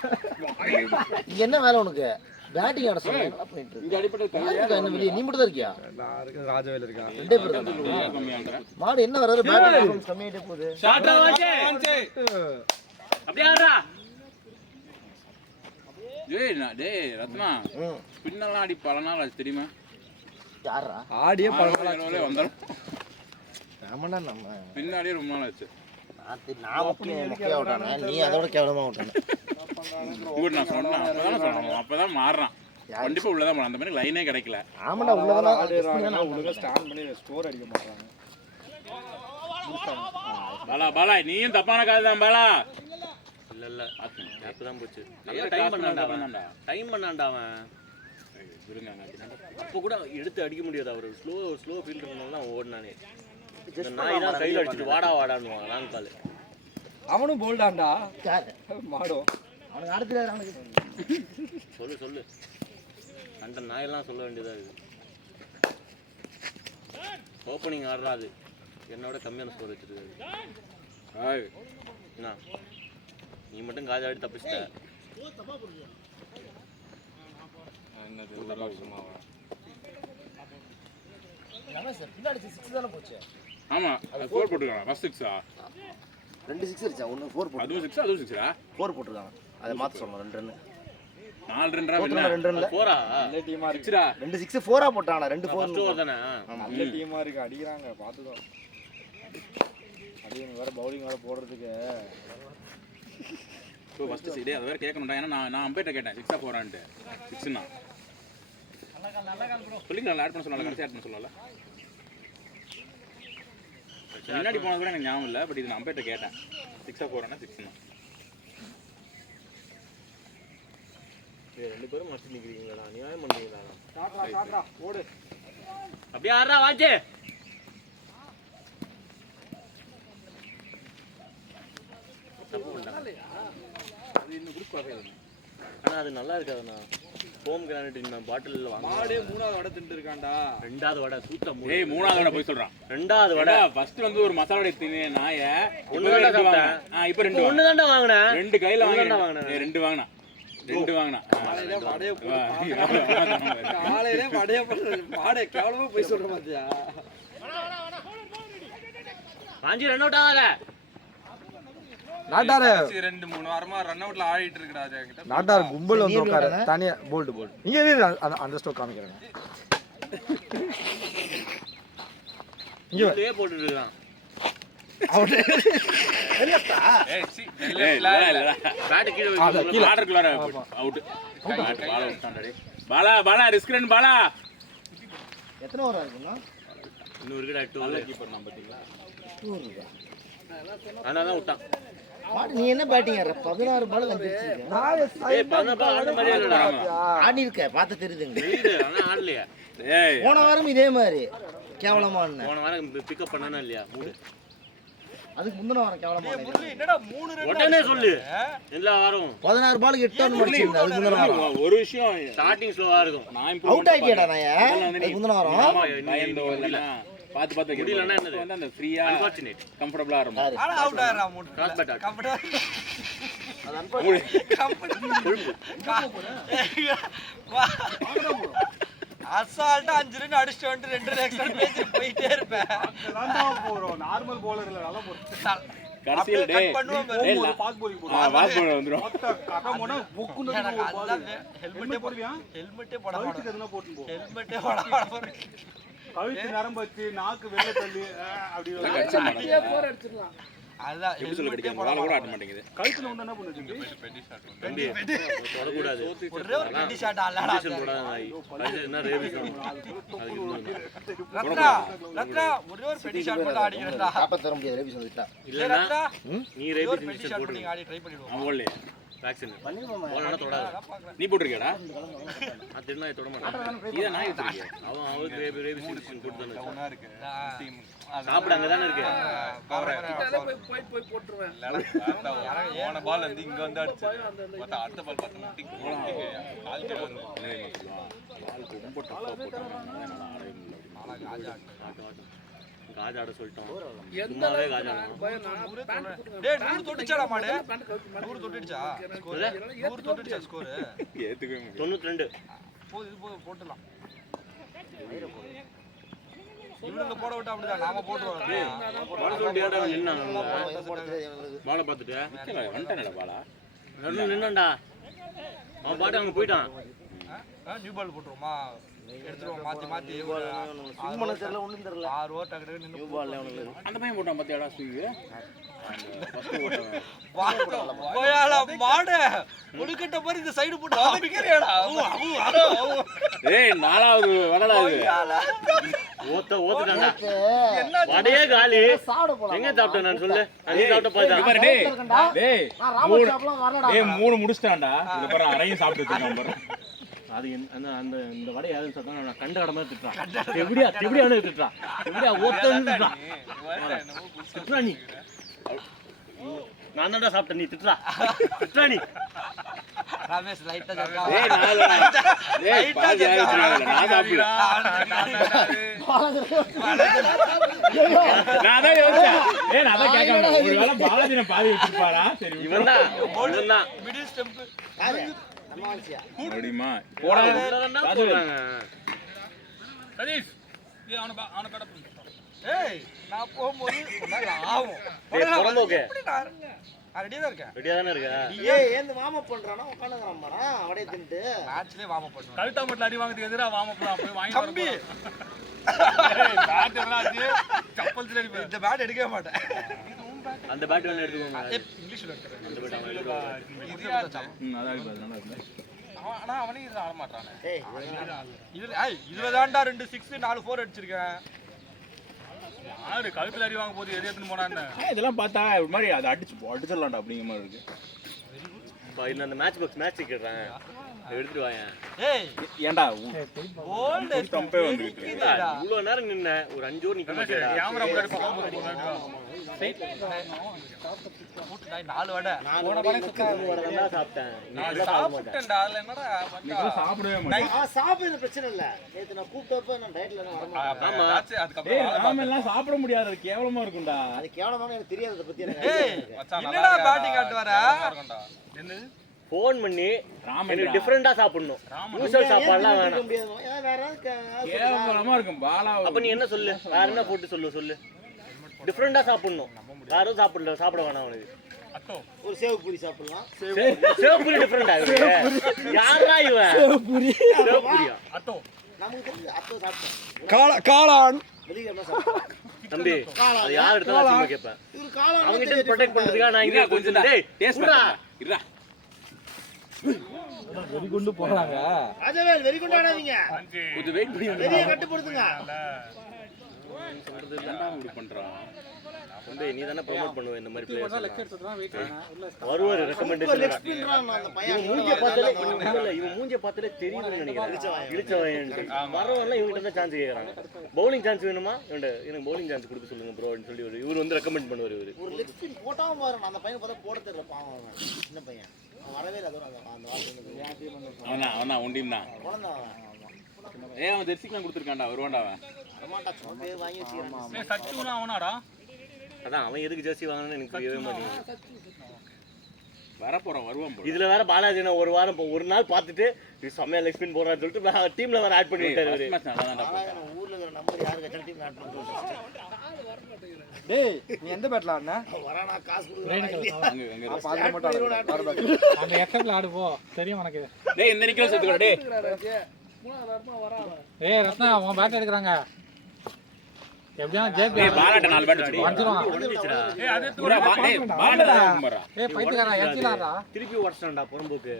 இங்க என்ன வேலை உனக்கு? பேட்டிங் ஆட சொல்ல என்ன பண்ணிட்டு இருக்க? இங்க அடிப்பட்ட என்ன வெளிய நீ மட்டும் தான் இருக்கியா? நான் இருக்க ராஜவேல இருக்கேன். ரெண்டே பேர் தான். கம்மியாங்கற. மாடு என்ன வராது? பேட்டிங் கம்மியாயிட்டே போகுது. ஷாட்டா வாச்சே. அப்படியே ஆடுறா. டேய் ரத்னா. பின்னலாம் அடி பல நாள் ஆச்சு தெரியுமா? யாரா? ஆடியே பரவாயில்ல வந்துரும். ஆமாடா நம்ம பின்னாடியே ரொம்ப நாள் ஆச்சு. நான் மொக்கையா விட்டானே. நீ அதோட கேவலமா விட்டானே. இவர் நான் சொன்னேன் அப்பதான் மாறுறான். கண்டிப்பா உள்ளதான் போறான். அந்த மாதிரி லைனே கிடைக்கல. ஆமாடா உள்ளதான் ஆடுறாங்க. ஒழுங்கா ஸ்டாண்ட் பண்ணி ஸ்கோர் அடிக்க மாட்டாங்க. பாலா நீயும் தப்பான காது தான் பாலா. இல்ல இல்ல கேப் தான் போச்சு. நல்லா டைம் பண்ணான்டா அவன். விருங்க அப்போ கூட எடுத்து அடிக்க முடியாது. அவர் ஸ்லோ ஃபீல்ட் பண்ணனால தான் ஓடுனானே. இந்த நாய் தான் கையில் அடிச்சுட்டு வாடா வாடான்னுவாங்க லாங் கால். அவனும் போல்டான்டா மாடும். அவனுக்கு அடுத்து அவனுக்கு சொல்லு அந்த நாயெல்லாம் சொல்ல வேண்டியதா இருக்கு. ஓப்பனிங் ஆடுறாது என்னோட கம்மியான ஸ்கோர் வச்சிருக்காரு. என்ன நீ மட்டும் காஜா ஆடி தப்பிச்சிட்ட. பின்னாடி 6 தானே போச்சு. ஆமா அது 4 போட்டுருக்காங்க. ஃபர்ஸ்ட் 6ஆ? 2 6 இருந்துச்சு. ஒன்னு 4 போட்டு. அதுவும் 6 அதுவும் 6ஆ? 4 போட்டுருக்காங்க. அதை மாத்த சொன்னோம். 2 ரன் 4 ரன்ரா போட்டுனா 2 ரன்ல போறா நல்ல டீமா இருக்கு. 6ரா? 2 6 4ஆ போட்டானா? 2 4 ஓவர் தானே. நல்ல டீமா இருக்கு. அடிக்குறாங்க பாத்துக்கோ. அடிங்க வேற பவுலிங் வேற போடுறதுக்கு. இப்போ ஃபர்ஸ்ட் சைடு அத வேற கேட்கணும்டா. ஏன்னா நான் அம்பேட்ட கேட்டேன் 6ஆ 4ஆன்ட்டு. 6னா சொல்லிங்க நான் ஆட் பண்ண சொன்னால. கடைசி ஆட் பண்ண சொல்லல. முன்னாடி போனது கூட எனக்கு ஞாபகம் இல்லை. பட் இது நான் அம்பேட்ட கேட்டேன் 6ஆ 4ஆனா 6னா. ரெண்டு பேரும் மறைச்சு நிக்கிறீங்களா? நியாயம் பண்றீங்களா? காட்றா ஓடு. அப்படியே ஆடுறா வாச்சே. அது இன்னும் குரூப் ஆகவே இல்லை. ஆனா அது நல்லா இருக்காதுண்ணா. ஹோம் கிரானைட் நான் பாட்டில்ல வாங்க. மாடே 3வது வடை தின்னு இருக்கான்டா. 2வது வடை சூத்த மூணு. ஏய் 3வது வடை போய் சொல்றான். 2வது வடை ஃபர்ஸ்ட் வந்து ஒரு மசாலா வடை தின்னே நாய. ஒண்ணு தான் சாப்பிட்டேன். இப்போ 2 ஒண்ணு தான்டா வாங்குனேன். 2 கையில வாங்கினேன். வாங்கினேன். 2 வாங்கினா. 2 வாங்கினா. காலையில வடைய காலையில வடைய மாடே கேவலமா போய் சொல்ற பாத்தியா? பாஞ்சி ரன் அவுட் ஆகல. நாட்டாரு 2-3 வாரமா ரன் அவுட்ல ஆடிட்டு இருக்கடா. அது நாட்டாரு கும்பல் வந்து உட்காரு. தனியா போல்டு நீங்க அந்த ஸ்டோக் காமிக்கிறேன். உள்ளே போட்டுட்டு இருக்கான். பேட் கீழே வைக்கணும். ஆர்டருக்குள்ளார அவுட். பாலா விட்டான்டா டேய். Bala risk run Bala. எத்தனை ஓவர் இருக்குன்னா இன்னும் இருக்குடா 2 கீப்பர் நான் பாத்தீங்களா? 2 இருக்கா? அதனால தான் விட்டான். நீ என்ன பேட்டிங் ஆடுற? 16 பால் வந்துருச்சு. ஏய் 16 பால் ஆட மாதிரியே இல்லடா. ஆடி இருக்க பார்த்து தெரியுதுங்க. தெரியுது ஆனா ஆடலையா. ஏய் போன வாரம் இதே மாதிரி கேவலமா ஆடுன. போன வாரம் பிக்கப் பண்ணானா இல்லையா? மூடு. அதுக்கு முந்தின வாரம் கேவலமா ஆடுன. என்னடா 3 ரன் உடனே சொல்லு. எல்லா வாரம் 16 பாலுக்கு 8 ரன் அடிச்சிருந்த. அதுக்கு முந்தின வாரம் ஒரு விஷயம் ஸ்டார்டிங் ஸ்லோவா இருக்கும். நான் அவுட் ஆயிட்டியாடா நான். அதுக்கு முந்தின வாரம் ஆமா பயந்தோ இல்லனா பாத்து பாத்து முடியலன்னா என்னது? வந்து அந்த ஃப்ரீயா அன்பார்ச்சுனேட். கம்ஃபர்ட்டபிளா இருக்கும். ஆனா அவுட் ஆறா மூணு கிராஸ் பேட் ஆடு. அசால்ட்டா 5 ரன் அடிச்சுட்டு வந்து 2 எக்ஸ்ட்ரா பேசி போயிட்டே இருப்பேன். போறோம் நார்மல் பவுலர்ல நல்லா போறோம். கடைசில டேய் டேய் பாஸ் போலிங் வாஸ் போல வந்துரும். கட்ட போனா புக்குன்னு ஹெல்மெட்டே போடுவியா? ஹெல்மெட்டே போட கழுத்துக்கு எதுனா போட்டு போ. ஹெல்மெட்டே போட போறேன். கழுத்து நரம்பு வச்சு நாக்கு வெளில தள்ளி அப்படி அப்படியே போற அடிச்சிடலாம். அதான் எப்படி சொல்ல கிடைக்கும்? பால் கூட ஆட மாட்டேங்குது. கழுத்துல வந்து என்ன பண்ணுவீங்க? தம்பி தொடக்கூடாது. ஒரே ஒரு பெட்டி ஷாட் ஆடலடா. டிஷன் போடாத நாய். அது என்ன ரேபிஸ் ஆகும். அதுக்கு இன்னும் ரத்னா ஒரே ஒரு பெட்டி ஷாட் போட்டு ஆடிக்கிறடா. காப்பாத்த முடியாது. ரேபிஸ் வந்துட்டா. இல்லனா ரத்னா நீ ஒரு ரேபிஸ் பெட்டி டிஷன் ஷாட் போடு. பண்ணி ஆடி ட்ரை பண்ணிடுவோம். அவன் ஓடலையா? வேக்சின் போடனா தொடாத. நீ போட்டுருக்கியாடா? அது என்ன தொட மாட்டான். இத நான் எடுத்துக்கியா? அவன் அவருக்கு ரேபிஸ் டிஷன் போட்டு தானே இருக்கான். சாப்பிட அங்க தானே இருக்கு. போய் போட்டுருவேன். போன பால் வந்து இங்க வந்து அடிச்சு பார்த்தா அடுத்த பால் பார்த்தா ஆல்ரெடி வந்து பால் ரொம்ப டஃப்பா போட்டாங்க. என்னால ஆடவே முடியல. காஜ் ஆட சொல்லிட்டோம். எந்த சும்மாவே காஜ் ஆடணும். டேய் 100 தொட்டுச்சாடா மாடு. 100 தொட்டுடுச்சா? Score 100 தொட்டுடுச்சா score? ஏத்துக்கவே முடியல. 92. இது போட்டுடலாம். இவனுங்க போட விட்டா அப்படிதான் நாம போட்டுருவோம். பால் சொல்லிட்டியாடா நின்னான். போட தெரியாது அவனுக்கு. பாலை பார்த்துட்டு நிக்கல வந்துட்டானடா பாலா. நடுவுல நின்னான்டா. அவன் பாட்டு அங்க போயிட்டான். நியூ பால் போட்டுருவோமா? எடுத்துருவோம் மாத்தி மாத்தி. ஸ்விம் பண்ண தெரியல ஒண்ணும் தெரியல. 6 ஓவர் டக்கு நின்னு நியூ பால்ல அவனுக்கு. அந்த பையன் போட்டான் பாத்தியாடா ஸ்விங்? ஃபர்ஸ்ட் ஓட்டவன். போயால மாடு முடுக்கட்ட மாதிரி இந்த சைடு போட்டு ஆபிக்கறியாடா. ஏய் நாலாவது வரடா இது. ஓத்துட்டான்டா. வடையே காலி. சாப்பிட போலாம். எங்க சாப்பிட்டேன் நான் சொல்லு. நீ சாப்பிட்ட பாத்தா. இங்க பாரு டேய். டேய் நான் ராமர் சாப்பிடலாம் வரலடா. டேய் 3 முடிச்சிட்டான்டா. இங்க பாரு அரையும் சாப்பிட்டு வச்சிருக்கான் பாரு. அது அந்த அந்த இந்த வடை யாரும் சாப்பிட்டா நான் கண்ட கடை மாதிரி திட்டுறான். எப்படியா திட்டுறான். எப்படியா ஓத்தன்னு திட்டுறான். திட்டுறா நீ. நான் தான்டா சாப்பிட்டேன் நீ திட்டுறா நீ. ரமேஷ் லைட்டா ஜர்க்கா. டேய் டேய் பாதி ஆயிடுச்சு நான் சாப்பிடல. நான் தான் யோசிச்சேன். ஏய் நான் தான் கேட்காம ஒருவேளை பாலாஜின பாதி வச்சிருப்பாரா? சரி இவன் தான் மிடில் ஸ்டெம்ப். நம்ம ஆச்சியா. அப்படிமா போடா சொல்றாங்க. சதீஷ் நீ அவன பேட பண்ணு. ஏய் நான் போகும்போது சொன்னால ஆவும். டேய் புறம்போக்கு. நான் ரெடியா தான் இருக்கேன். ரெடியா தானே இருக்க. ஏய் ஏந்து வார்ம் அப் பண்றானா உட்கார்ந்துங்கறான்டா அவடே தின்னுட்டு. மேட்ச்லயே வார்ம் அப் பண்ணுவேன். கழுத்தா மட்டும் அடி வாங்குறதுக்கு எதிரா வார்ம் அப் போய் வாங்கி தம்பி பேட் என்னாச்சு கப்பல் சரி இந்த பேட் எடுக்கவே மாட்டேன். அந்த பேட் வேணா எடுத்துக்கோங்க. இங்கிலீஷ்ல எடுத்துறேன். அந்த பேட் அவன் எடுத்துக்கோங்க. இதுல தான் அதான் இருக்கு அதனால இருக்கு. ஆனா அவனே இதுல ஆட மாட்டானே. ஏய் இதுல தான்டா 2 6 4 4 அடிச்சிருக்கேன். யாரு கழுத்துல அடி வாங்க போது எரியத்துன்னு போனான்னு இதெல்லாம் பார்த்தா ஒரு மாதிரி அதை அடிச்சிடலாம்டா அப்படிங்கிற மாதிரி இருக்கு. இன்னும் அந்த மேட்ச் கேட்குறேன் எடுத்துட்டு வாயேன். ஏய் ஏன்டா கோல்ட் தம்பே வந்துருக்கு. இவ்வளோ நேரம் நின்ன ஒரு 5 ஓவர் நிற்க மாட்டேடா. கேமரா முன்னாடி போகாம நான் 4 வடை போன பாலே தான் சாப்பிட்டேன். நான் சாப்பிட்டேன்டா. அதுல என்னடா நீங்க சாப்பிடவே மாட்டீங்க. சாப்பிடுறது பிரச்சனை இல்ல. நேத்து நான் கூப்பிட்டப்ப நான் டயட்ல இருந்து வர மாட்டேன். ஆமா டேய் நாம எல்லாம் சாப்பிட முடியாது. அது கேவலமா இருக்கும்டா. அது கேவலமான எனக்கு தெரியாது அத பத்தி எனக்கு. ஏய் என்னடா பேட்டிங் ஆட்டு வர? என்னது ஃபோன் பண்ணி ராமன் எனக்கு டிஃபரெண்டா சாப்பிடணும். யூசுவல் சாப்பாடுலாம் வேணாம். வேற ஏதாவது கேவலமா இருக்கும் பாலா. அப்ப நீ என்ன சொல்லு? வேற என்ன போட்டு சொல்லு. டிஃபரெண்டா சாப்பிடணும். யாரும் சாப்பிட வேணாம் அவனுக்கு. ஒரு சேவ் பூரி சாப்பிடலாம். சேவபுரி டிஃபரெண்டா இருக்கு. யாரா இவன்? சேவபுரியா? நமக்கு தெரிஞ்சு அத்தோ சாப்பிட்டோம். காளான் வெளிய என்ன சாப்பிட்டோம்? தம்பி அது யார் எடுத்தாலும் அசிங்கமா கேட்பேன் அவங்க கிட்ட ப்ரொடெக்ட் பண்றதுக்காக நான் இங்க கொஞ்சம் டேய் டேஸ்ட் புறா. இருடா வெறி கொண்டு போறாங்க. ராஜவேல் வெறி கொண்டாடாதீங்க. கொஞ்சம் வெயிட் பண்ணி வெறியை கட்டுப்படுத்துங்க. சொல்றது என்னடா இப்படி பண்றான் வந்து நீ தானே ப்ரோமோட் பண்ணுவ இந்த மாதிரி பிளேயர்ஸ் லெக் எடுத்துதான் வெயிட் பண்ணேன். உள்ள வருவார் ரெக்கமெண்டேஷன் லெக் ஸ்பின்றான் அந்த பையன். இவன் மூஞ்சிய பார்த்தாலே இல்ல இவன் மூஞ்சிய பார்த்தாலே தெரியும்னு நினைக்கிறேன் இழுச்சவன் வரவெல்லாம் இவங்க கிட்ட தான் சான்ஸ் கேக்குறாங்க பவுலிங் சான்ஸ் வேணுமா இவன்ட எனக்கு பவுலிங் சான்ஸ் கொடுக்க சொல்லுங்க ப்ரோ அப்படின்னு சொல்லி இவர் வந்து ரெக்கமெண்ட் பண்ணுவார் இவரு ஒரு லெக் ஸ்பின் போட்டாவும் பாரு அந்த பையன் பார்த்தா போட தெரியல பாவம் அவன். சின்ன பையன். அவன் வரவே இல்ல அதோட அந்த வார்த்தை அவனா உன் டீம் தான் குழந்தை அவன். அவன் ஜெர்சிக்கெல்லாம் கொடுத்துருக்கான்டா வருவான்டா அவன் வரமாட்டா சும்மா பேர் வாங்கி வச்சுக்கிறான். அதான் அவன் எதுக்கு ஜெர்சி வாங்கணும்னு எனக்கு புரியவே மாட்டேங்குது வரப்போறான் வருவான் போல இதுல வேற பாலாஜி ஒரு வாரம் ஒரு நாள் பார்த்துட்டு இது செம்மையா லெக் ஸ்பின் போடுறான்னு சொல்லிட்டு டீம்ல வேற ஆட் பண்ணி விட்டாரு அவரு. மேட்ச் நல்லா தான்டா ஆனா நம்ம ஊர்ல இருக்கிற நம்பர் யாருக்கு கச்சல் டீம் ஆட் பண்ணிட்டு டேய் நீ எந்த பேட்ல ஆடுன? வரானா காசு கொடுக்குறான். அங்க அங்க அப்ப அதுல மட்டும் ஆடு. Power bat. அந்த எஃப்எம்ல ஆடு போ. தெரியும் உனக்கு. டேய் இந்த நிக்கல் செத்துக்கோ டேய் மூணாவது வாரமா வரான் ஏய் ரத்னா உன் பேட் எடுக்கறாங்க. எப்படியா ஜெப் டேய் பாலாட்ட 4 பேட் வச்சிரு வந்துருவான். உடஞ்சிச்சுடா. டேய் பாலாட்ட கும்பறா ஏய் பைத்தியக்காரா எச்சிலாடா. திருப்பி உடச்சிட்டான்டா புறம்போக்கு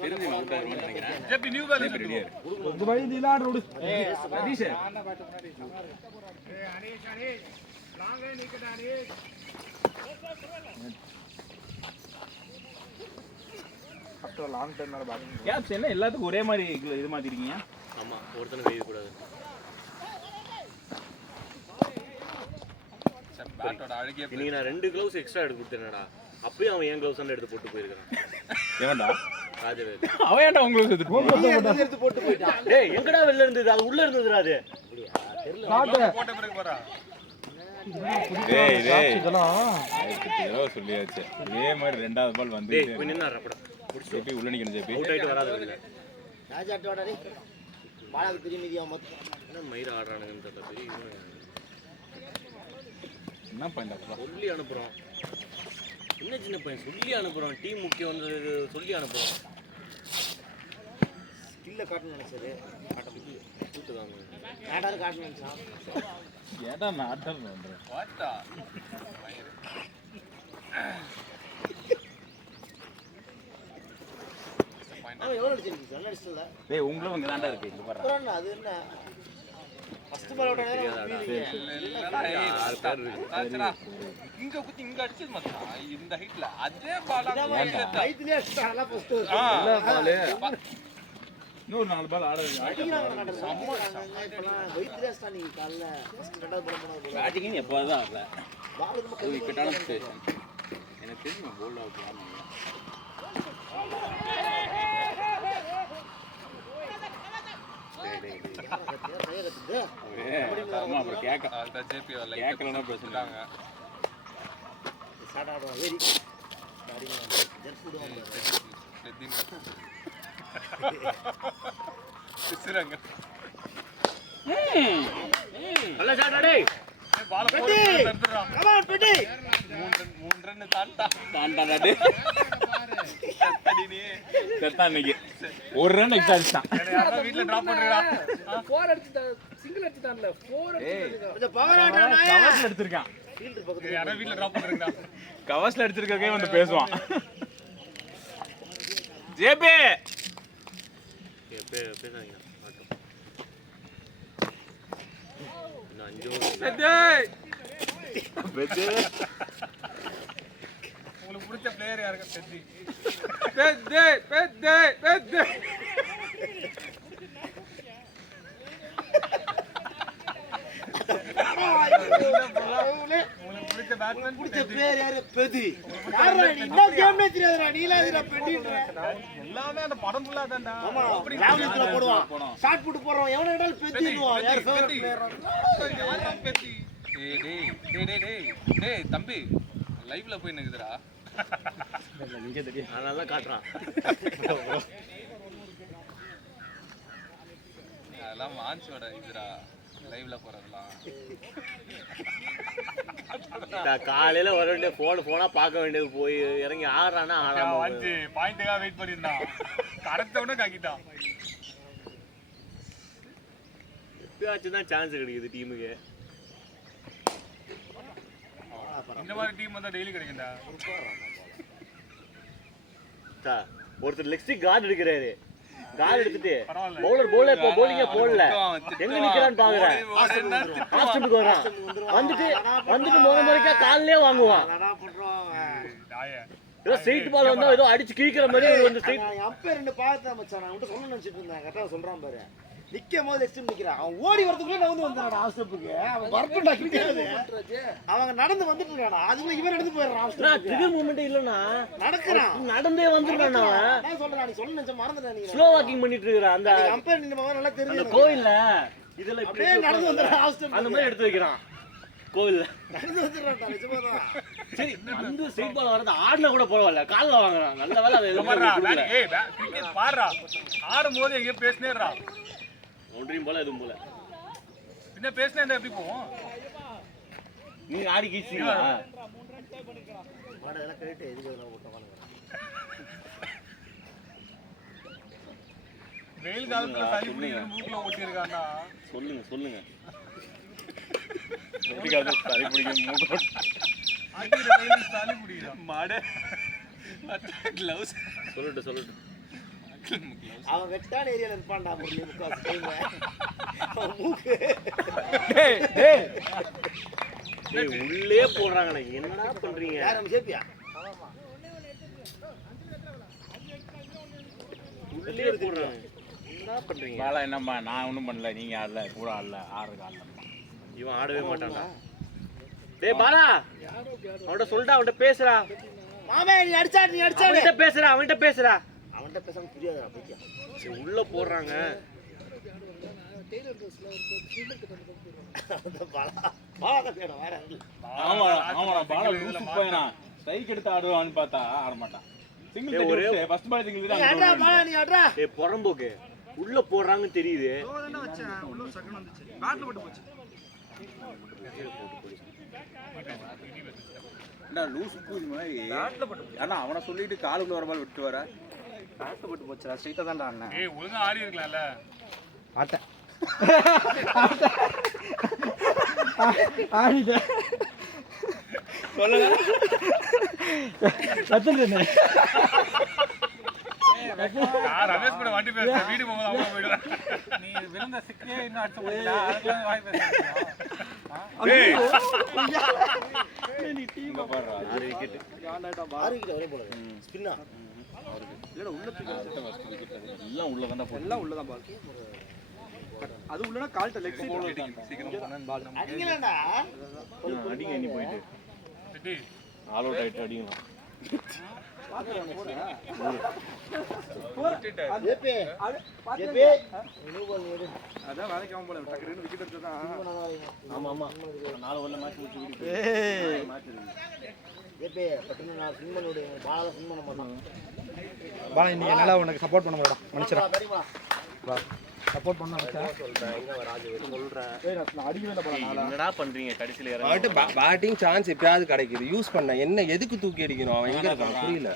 தெரிஞ்சு அவுட் ஆயிருவான்னு நினைக்கிறேன் ஜெபி நியூ பால் ரெடியா இது வழி நீலாடு ஓடு. சதீஷ் ஆஃப்டர் லாங் டைம் மேல பேட்டிங். கேப்ஸ் என்ன எல்லாத்துக்கும் ஒரே மாதிரி இது மாத்திருக்கீங்க ஆமா ஒருத்தனை வெயிட் கூடாது இன்னைக்கு நான் 2 gloves எக்ஸ்ட்ரா எடுத்து கொடுத்தேனடா அப்பயும் அவன் என் gloves எடுத்து போட்டு போயிருக்கான் எவன்டா ராஜவேல் அவன் ஏன்டா உங்களுக்கு எடுத்து எடுத்து போட்டு போயிட்டான். டேய் எங்கடா வெளில இருந்தது அது உள்ள இருந்ததுடா அது டேய் டேய் இதெல்லாம் ஏதோ சொல்லியாச்சு இதே மாதிரி ரெண்டாவது பால் வந்து டேய் போய் நின்னா ரப்படா ஜெபி உள்ள நிக்கணும் ஜெபி அவுட் ஆயிட்டு வராது வெளில ராஜா டோடா டேய். பாலாக்கு தெரியும் மீதியா மொத்தம். என்ன மயிர ஆடுறானுங்கன்னு தெரியல பெரிய இவன் என்ன பண்ணிட்டா சொல்லி அனுப்புறோம் என்ன சின்ன பையன் சொல்லி அனுப்புறோம் டீம் முக்கியம் வந்து சொல்லி அனுப்புறோம் ஸ்கில்ல காட்டணும் நினைச்சாரு. கூத்துக்காங்க நாடாரு காட்டணும் நினைச்சான். ஏடா நான் ஆட்டம் பண்றேன் அவன் எவ்வளவு அடிச்சிருக்கு? சொன்ன அடிச்சல. டேய் உங்களுக்கு இங்க தான்டா இருக்கு இங்க பாரு அப்புறம் அது என்ன? ஃபர்ஸ்ட் பால் அவுட் ஆனதே இங்க குத்தி இங்க அடிச்சது மச்சான் இந்த ஹைட்ல அதே பால் ரைட்லயே அடிச்சானல ஃபர்ஸ்ட். இன்னொரு 4 பால் ஆட அடிக்கிறாங்க நாடா. இப்பலாம் ரைட்லயே அடிச்சானி கால்ல ஃபர்ஸ்ட் ரெண்டாவது பால் போனது. பேட்டிங் எப்போதான் ஆடல பால் ரொம்ப இது விக்கெட்டான ஸ்டேஷன் எனக்கு தெரியும் போல்ட் அவுட் ஆகணும் அப்புறம் கேட்கலன்னா பேசுறாங்க ஸ்டார்ட் ஆடுவான் வெரி ஜெர்க் விடுவாங்க. நல்ல ஷாட் டேய் பெட்டி கம் ஆன் பெட்டி. 3 ரன் தாண்டாடா டேய் செத்தான் இன்னைக்கு ஒரு ரன் எக்ஸ்ட்ரா அடிச்சான் வீட்ல டிராப் பண்றடா 4 அடிச்சிட்டான் சிங்கிள் அடிச்சிட்டான்ல 4 அடிச்சிட்டான் கொஞ்சம் பவர் ஆடுறா நாயே. கவர்ஸ்ல எடுத்திருக்கான் ஃபீல்டர் பக்கத்துல யாரோ வீட்ல டிராப் பண்றடா கவர்ஸ்ல எடுத்திருக்கே வந்து பேசுவான் ஜேபி பேசாதீங்க ஆட்டம் இன்னும் 5 over டேய் உங்களுக்கு பிடிச்ச பிளேயர் யாருக்கு செத்தி உங்களுக்கு பிடிச்ச பேட்ஸ்மேன் பிடிச்ச பிளேயர் யாரு? பெதி. யாரா நீ? இந்த கேம்ல தெரியாதுடா. நீலாதிரா பெட்டின்ற. எல்லாமே அந்த படம் ஃபுல்லா தான்டா ஆமா. ராவலித்துல போடுவான். ஷாட் புட் போறவன் எவன கேட்டாலும் பெத்திடுவான். யார் ஃபேவரட் பிளேயர்? பெத்தி டேய் தம்பி லைவ்ல போய் நிக்குதுடா அதனால தான் காட்டுறான் அதெல்லாம் வான்ச்சோட இதுடா லைவ்ல போறதெல்லாம் காலையில வர வேண்டிய போனா பார்க்க வேண்டியது போய் இறங்கி ஆடுறானா ஆடாம வாஞ்சி பாயிண்ட்டுக்காக வெயிட் பண்ணியிருந்தான் கடத்தவனே காக்கிட்டான் எப்பயாச்சும் தான் சான்ஸ் கிடைக்குது டீமுக்கு இந்த மாதிரி டீம் வந்தா டெய்லி கிடைக்கும்டா. ஒருத்தர் லெக் ஸ்டிக் கார்டு எடுக்கிறாரு, கார்டு எடுத்துட்டு பவுலர் போலிங்க போடல, எங்க நிக்கிறான்னு பாக்குறேன், ஹாஸ்டலுக்கு வரான், வந்துட்டு முறைக்கா காலிலே வாங்குவான். ஏதோ ஸ்ட்ரைட் பால் வந்தா ஏதோ அடிச்சு கிழிக்கிற மாதிரி வந்து ஸ்ட்ரைட். அப்ப ரெண்டு பார்த்தேன் மச்சான், நான் உன்கிட்ட சொல்லணும்னு நினைச்சிட்டு இருந்தேன். கரெக்டா சொல்றான் பாரு, நிக்கும் போது எக்ஸ்ட்ரீம் நிக்கிறான். அவன் ஓடி வரதுக்குள்ள நான் வந்தான் ஹாஸ்டலுக்கு. அவன் வரப்படா கிட்டாது, அவங்க நடந்து வந்துட்டு இருக்கானா, அதுக்குள்ள இவன் நடந்து போயிடுறான் ஹாஸ்டலுக்கு. ட்ரிகர் மூவ்மெண்ட் இல்லனா நடக்கறான், நடந்தே வந்துறான். அவன் நான் சொல்றேன், நீ சொல்ல நினைச்ச மறந்துட்டேன். நீ ஸ்லோ வாக்கிங் பண்ணிட்டு இருக்கற அந்த கம்பேர் நின்னு போக நல்லா தெரியுது. அந்த கோயில்ல இதெல்லாம் அப்படியே நடந்து வந்துறான் ஹாஸ்டலுக்கு, அந்த மாதிரி எடுத்து வைக்கிறான் கோவில்ல நடந்து வந்துறான்டா. நிஜமாதான். சரி, அந்த ஸ்ட்ரைட் பால் வரது ஆடுல கூட போறவல்ல, கால்ல வாங்குறான். நல்ல வேளை அது இல்ல. ஏய் கிரிக்கெட் பாடுறா, ஆடும்போது எங்க பேசினேறா, ஒன்றையும் போல எதுவும் போல பின்ன பேசினா என்ன எப்படி போவோம்? நீ ஆடி கீச்சிங்களா? மாட எல்லாம் கேட்டு எதுக்கு எல்லாம் போட்டாங்க. வெயில் காலத்துல சளி பிடிக்கிற மூக்குல ஓட்டி இருக்கானா? சொல்லுங்க வெயில் காலத்துல சளி பிடிக்கிற மூக்கு அடிக்கிற வெயில் சளி பிடிக்குதா மாட? க்ளவுஸ் சொல்லட்டு அவன் வெட்டான ஏரியால இருப்பான்டா முரளி முக்காசு டைம். அவன் மூக்கு உள்ளே போடுறாங்கண்ணே, என்னடா பண்றீங்க? யார் நம்ம சேப்பியா? உள்ளே போடுறாங்க, என்னடா பண்றீங்க? பாலா என்னம்மா, நான் ஒன்றும் பண்ணல, நீங்க ஆடல, கூட ஆடல, ஆடுறதுக்கு ஆடல. இவன் ஆடவே மாட்டான்டா. டேய் பாலா, அவன்கிட்ட சொல்லிட்டா, அவன்கிட்ட பேசுறா. மாமே நீ அடிச்சா அவன்கிட்ட பேசுறா. அவன்கிட்ட பேசாம புரியாதா பையா? சரி, உள்ள போடுறாங்க. ஆமாடா பாலா லூசு பையனா, ஸ்ட்ரைக் எடுத்து ஆடுவான்னு பார்த்தா ஆட மாட்டான். சிங்கிள் தட்டி ஃபர்ஸ்ட் பால் சிங்கிள் தான். அட்ரா பாலா, நீ அட்ரா. ஏய் பொறம்போக்கு, உள்ள போடுறாங்கன்னு தெரியுது. தான வச்சேன், உள்ள செகண்ட் வந்துச்சு, பேட்ல போட்டு போச்சு. என்ன லூசு பூஜ் மாதிரி அண்ணா, அவனை சொல்லிட்டு காலுக்குள்ள வர பால் விட்டு வர. பேட்ல போட்டு போச்சுடா, ஸ்ட்ரைட்டா தான்டா அண்ணா. ஏய் ஒழுங்கா ஆடி இருக்கலாம்ல. ஆட்டேன் ஆடிட்டேன் சொல்லுங்க சத்துட்டேன். ரமேஷ் கூட வண்டி பேச வீடு போகும்போது அவங்க போயிடுறான். நீ விழுந்த சிக்கே இன்னும் அடிச்ச முடியல, அதுக்குள்ள வாய் பேசுறீங்க. நீ டீம் பாடுறா 6 விக்கெட். 6 விக்கெட் ஒரே போடுது. ஸ்பின்னா இல்லடா, உள்ள தூக்கி எல்லாம் உள்ள தான்டா போடுது. எல்லாம் உள்ளதான் பால். அது உள்ளனா கால்ட்ட லெக் சைடு பால் அடிங்கடா. அடிங்க நீ போயிட்டு டேய் ஆல் அவுட் ஆயிட்டு அடிங்க. ஏபி அதான் வேலைக்கு ஆகும் போல, டக்குனு விக்கெட் எடுத்ததான். ஆமா 4 ஓவர்ல மேட்ச் முடிச்சு வீட்டுக்கு மேட்ச் இருக்கு. ஏபி பட்டுன நான் சிம்மனோட பாலா சிம்மன் பண்ண மாட்டான். பாலா இன்னைக்கு நல்லா உனக்கு சப்போர்ட் பண்ண போடா மனுஷரா. தெரியுமா? வா சப்போர்ட் பண்ணா மச்சான். சொல்றேன், எங்க ராஜு சொல்றேன். ஏய் நான் அடிக்கவே இல்ல பாலா. என்னடா பண்றீங்க கடைசில அவன்கிட்ட பேட்டிங் சான்ஸ் எப்பயாவது கிடைக்குது, யூஸ் பண்ண. என்ன எதுக்கு தூக்கி அடிக்கணும்? அவன் எங்க இருக்கான் புரியல.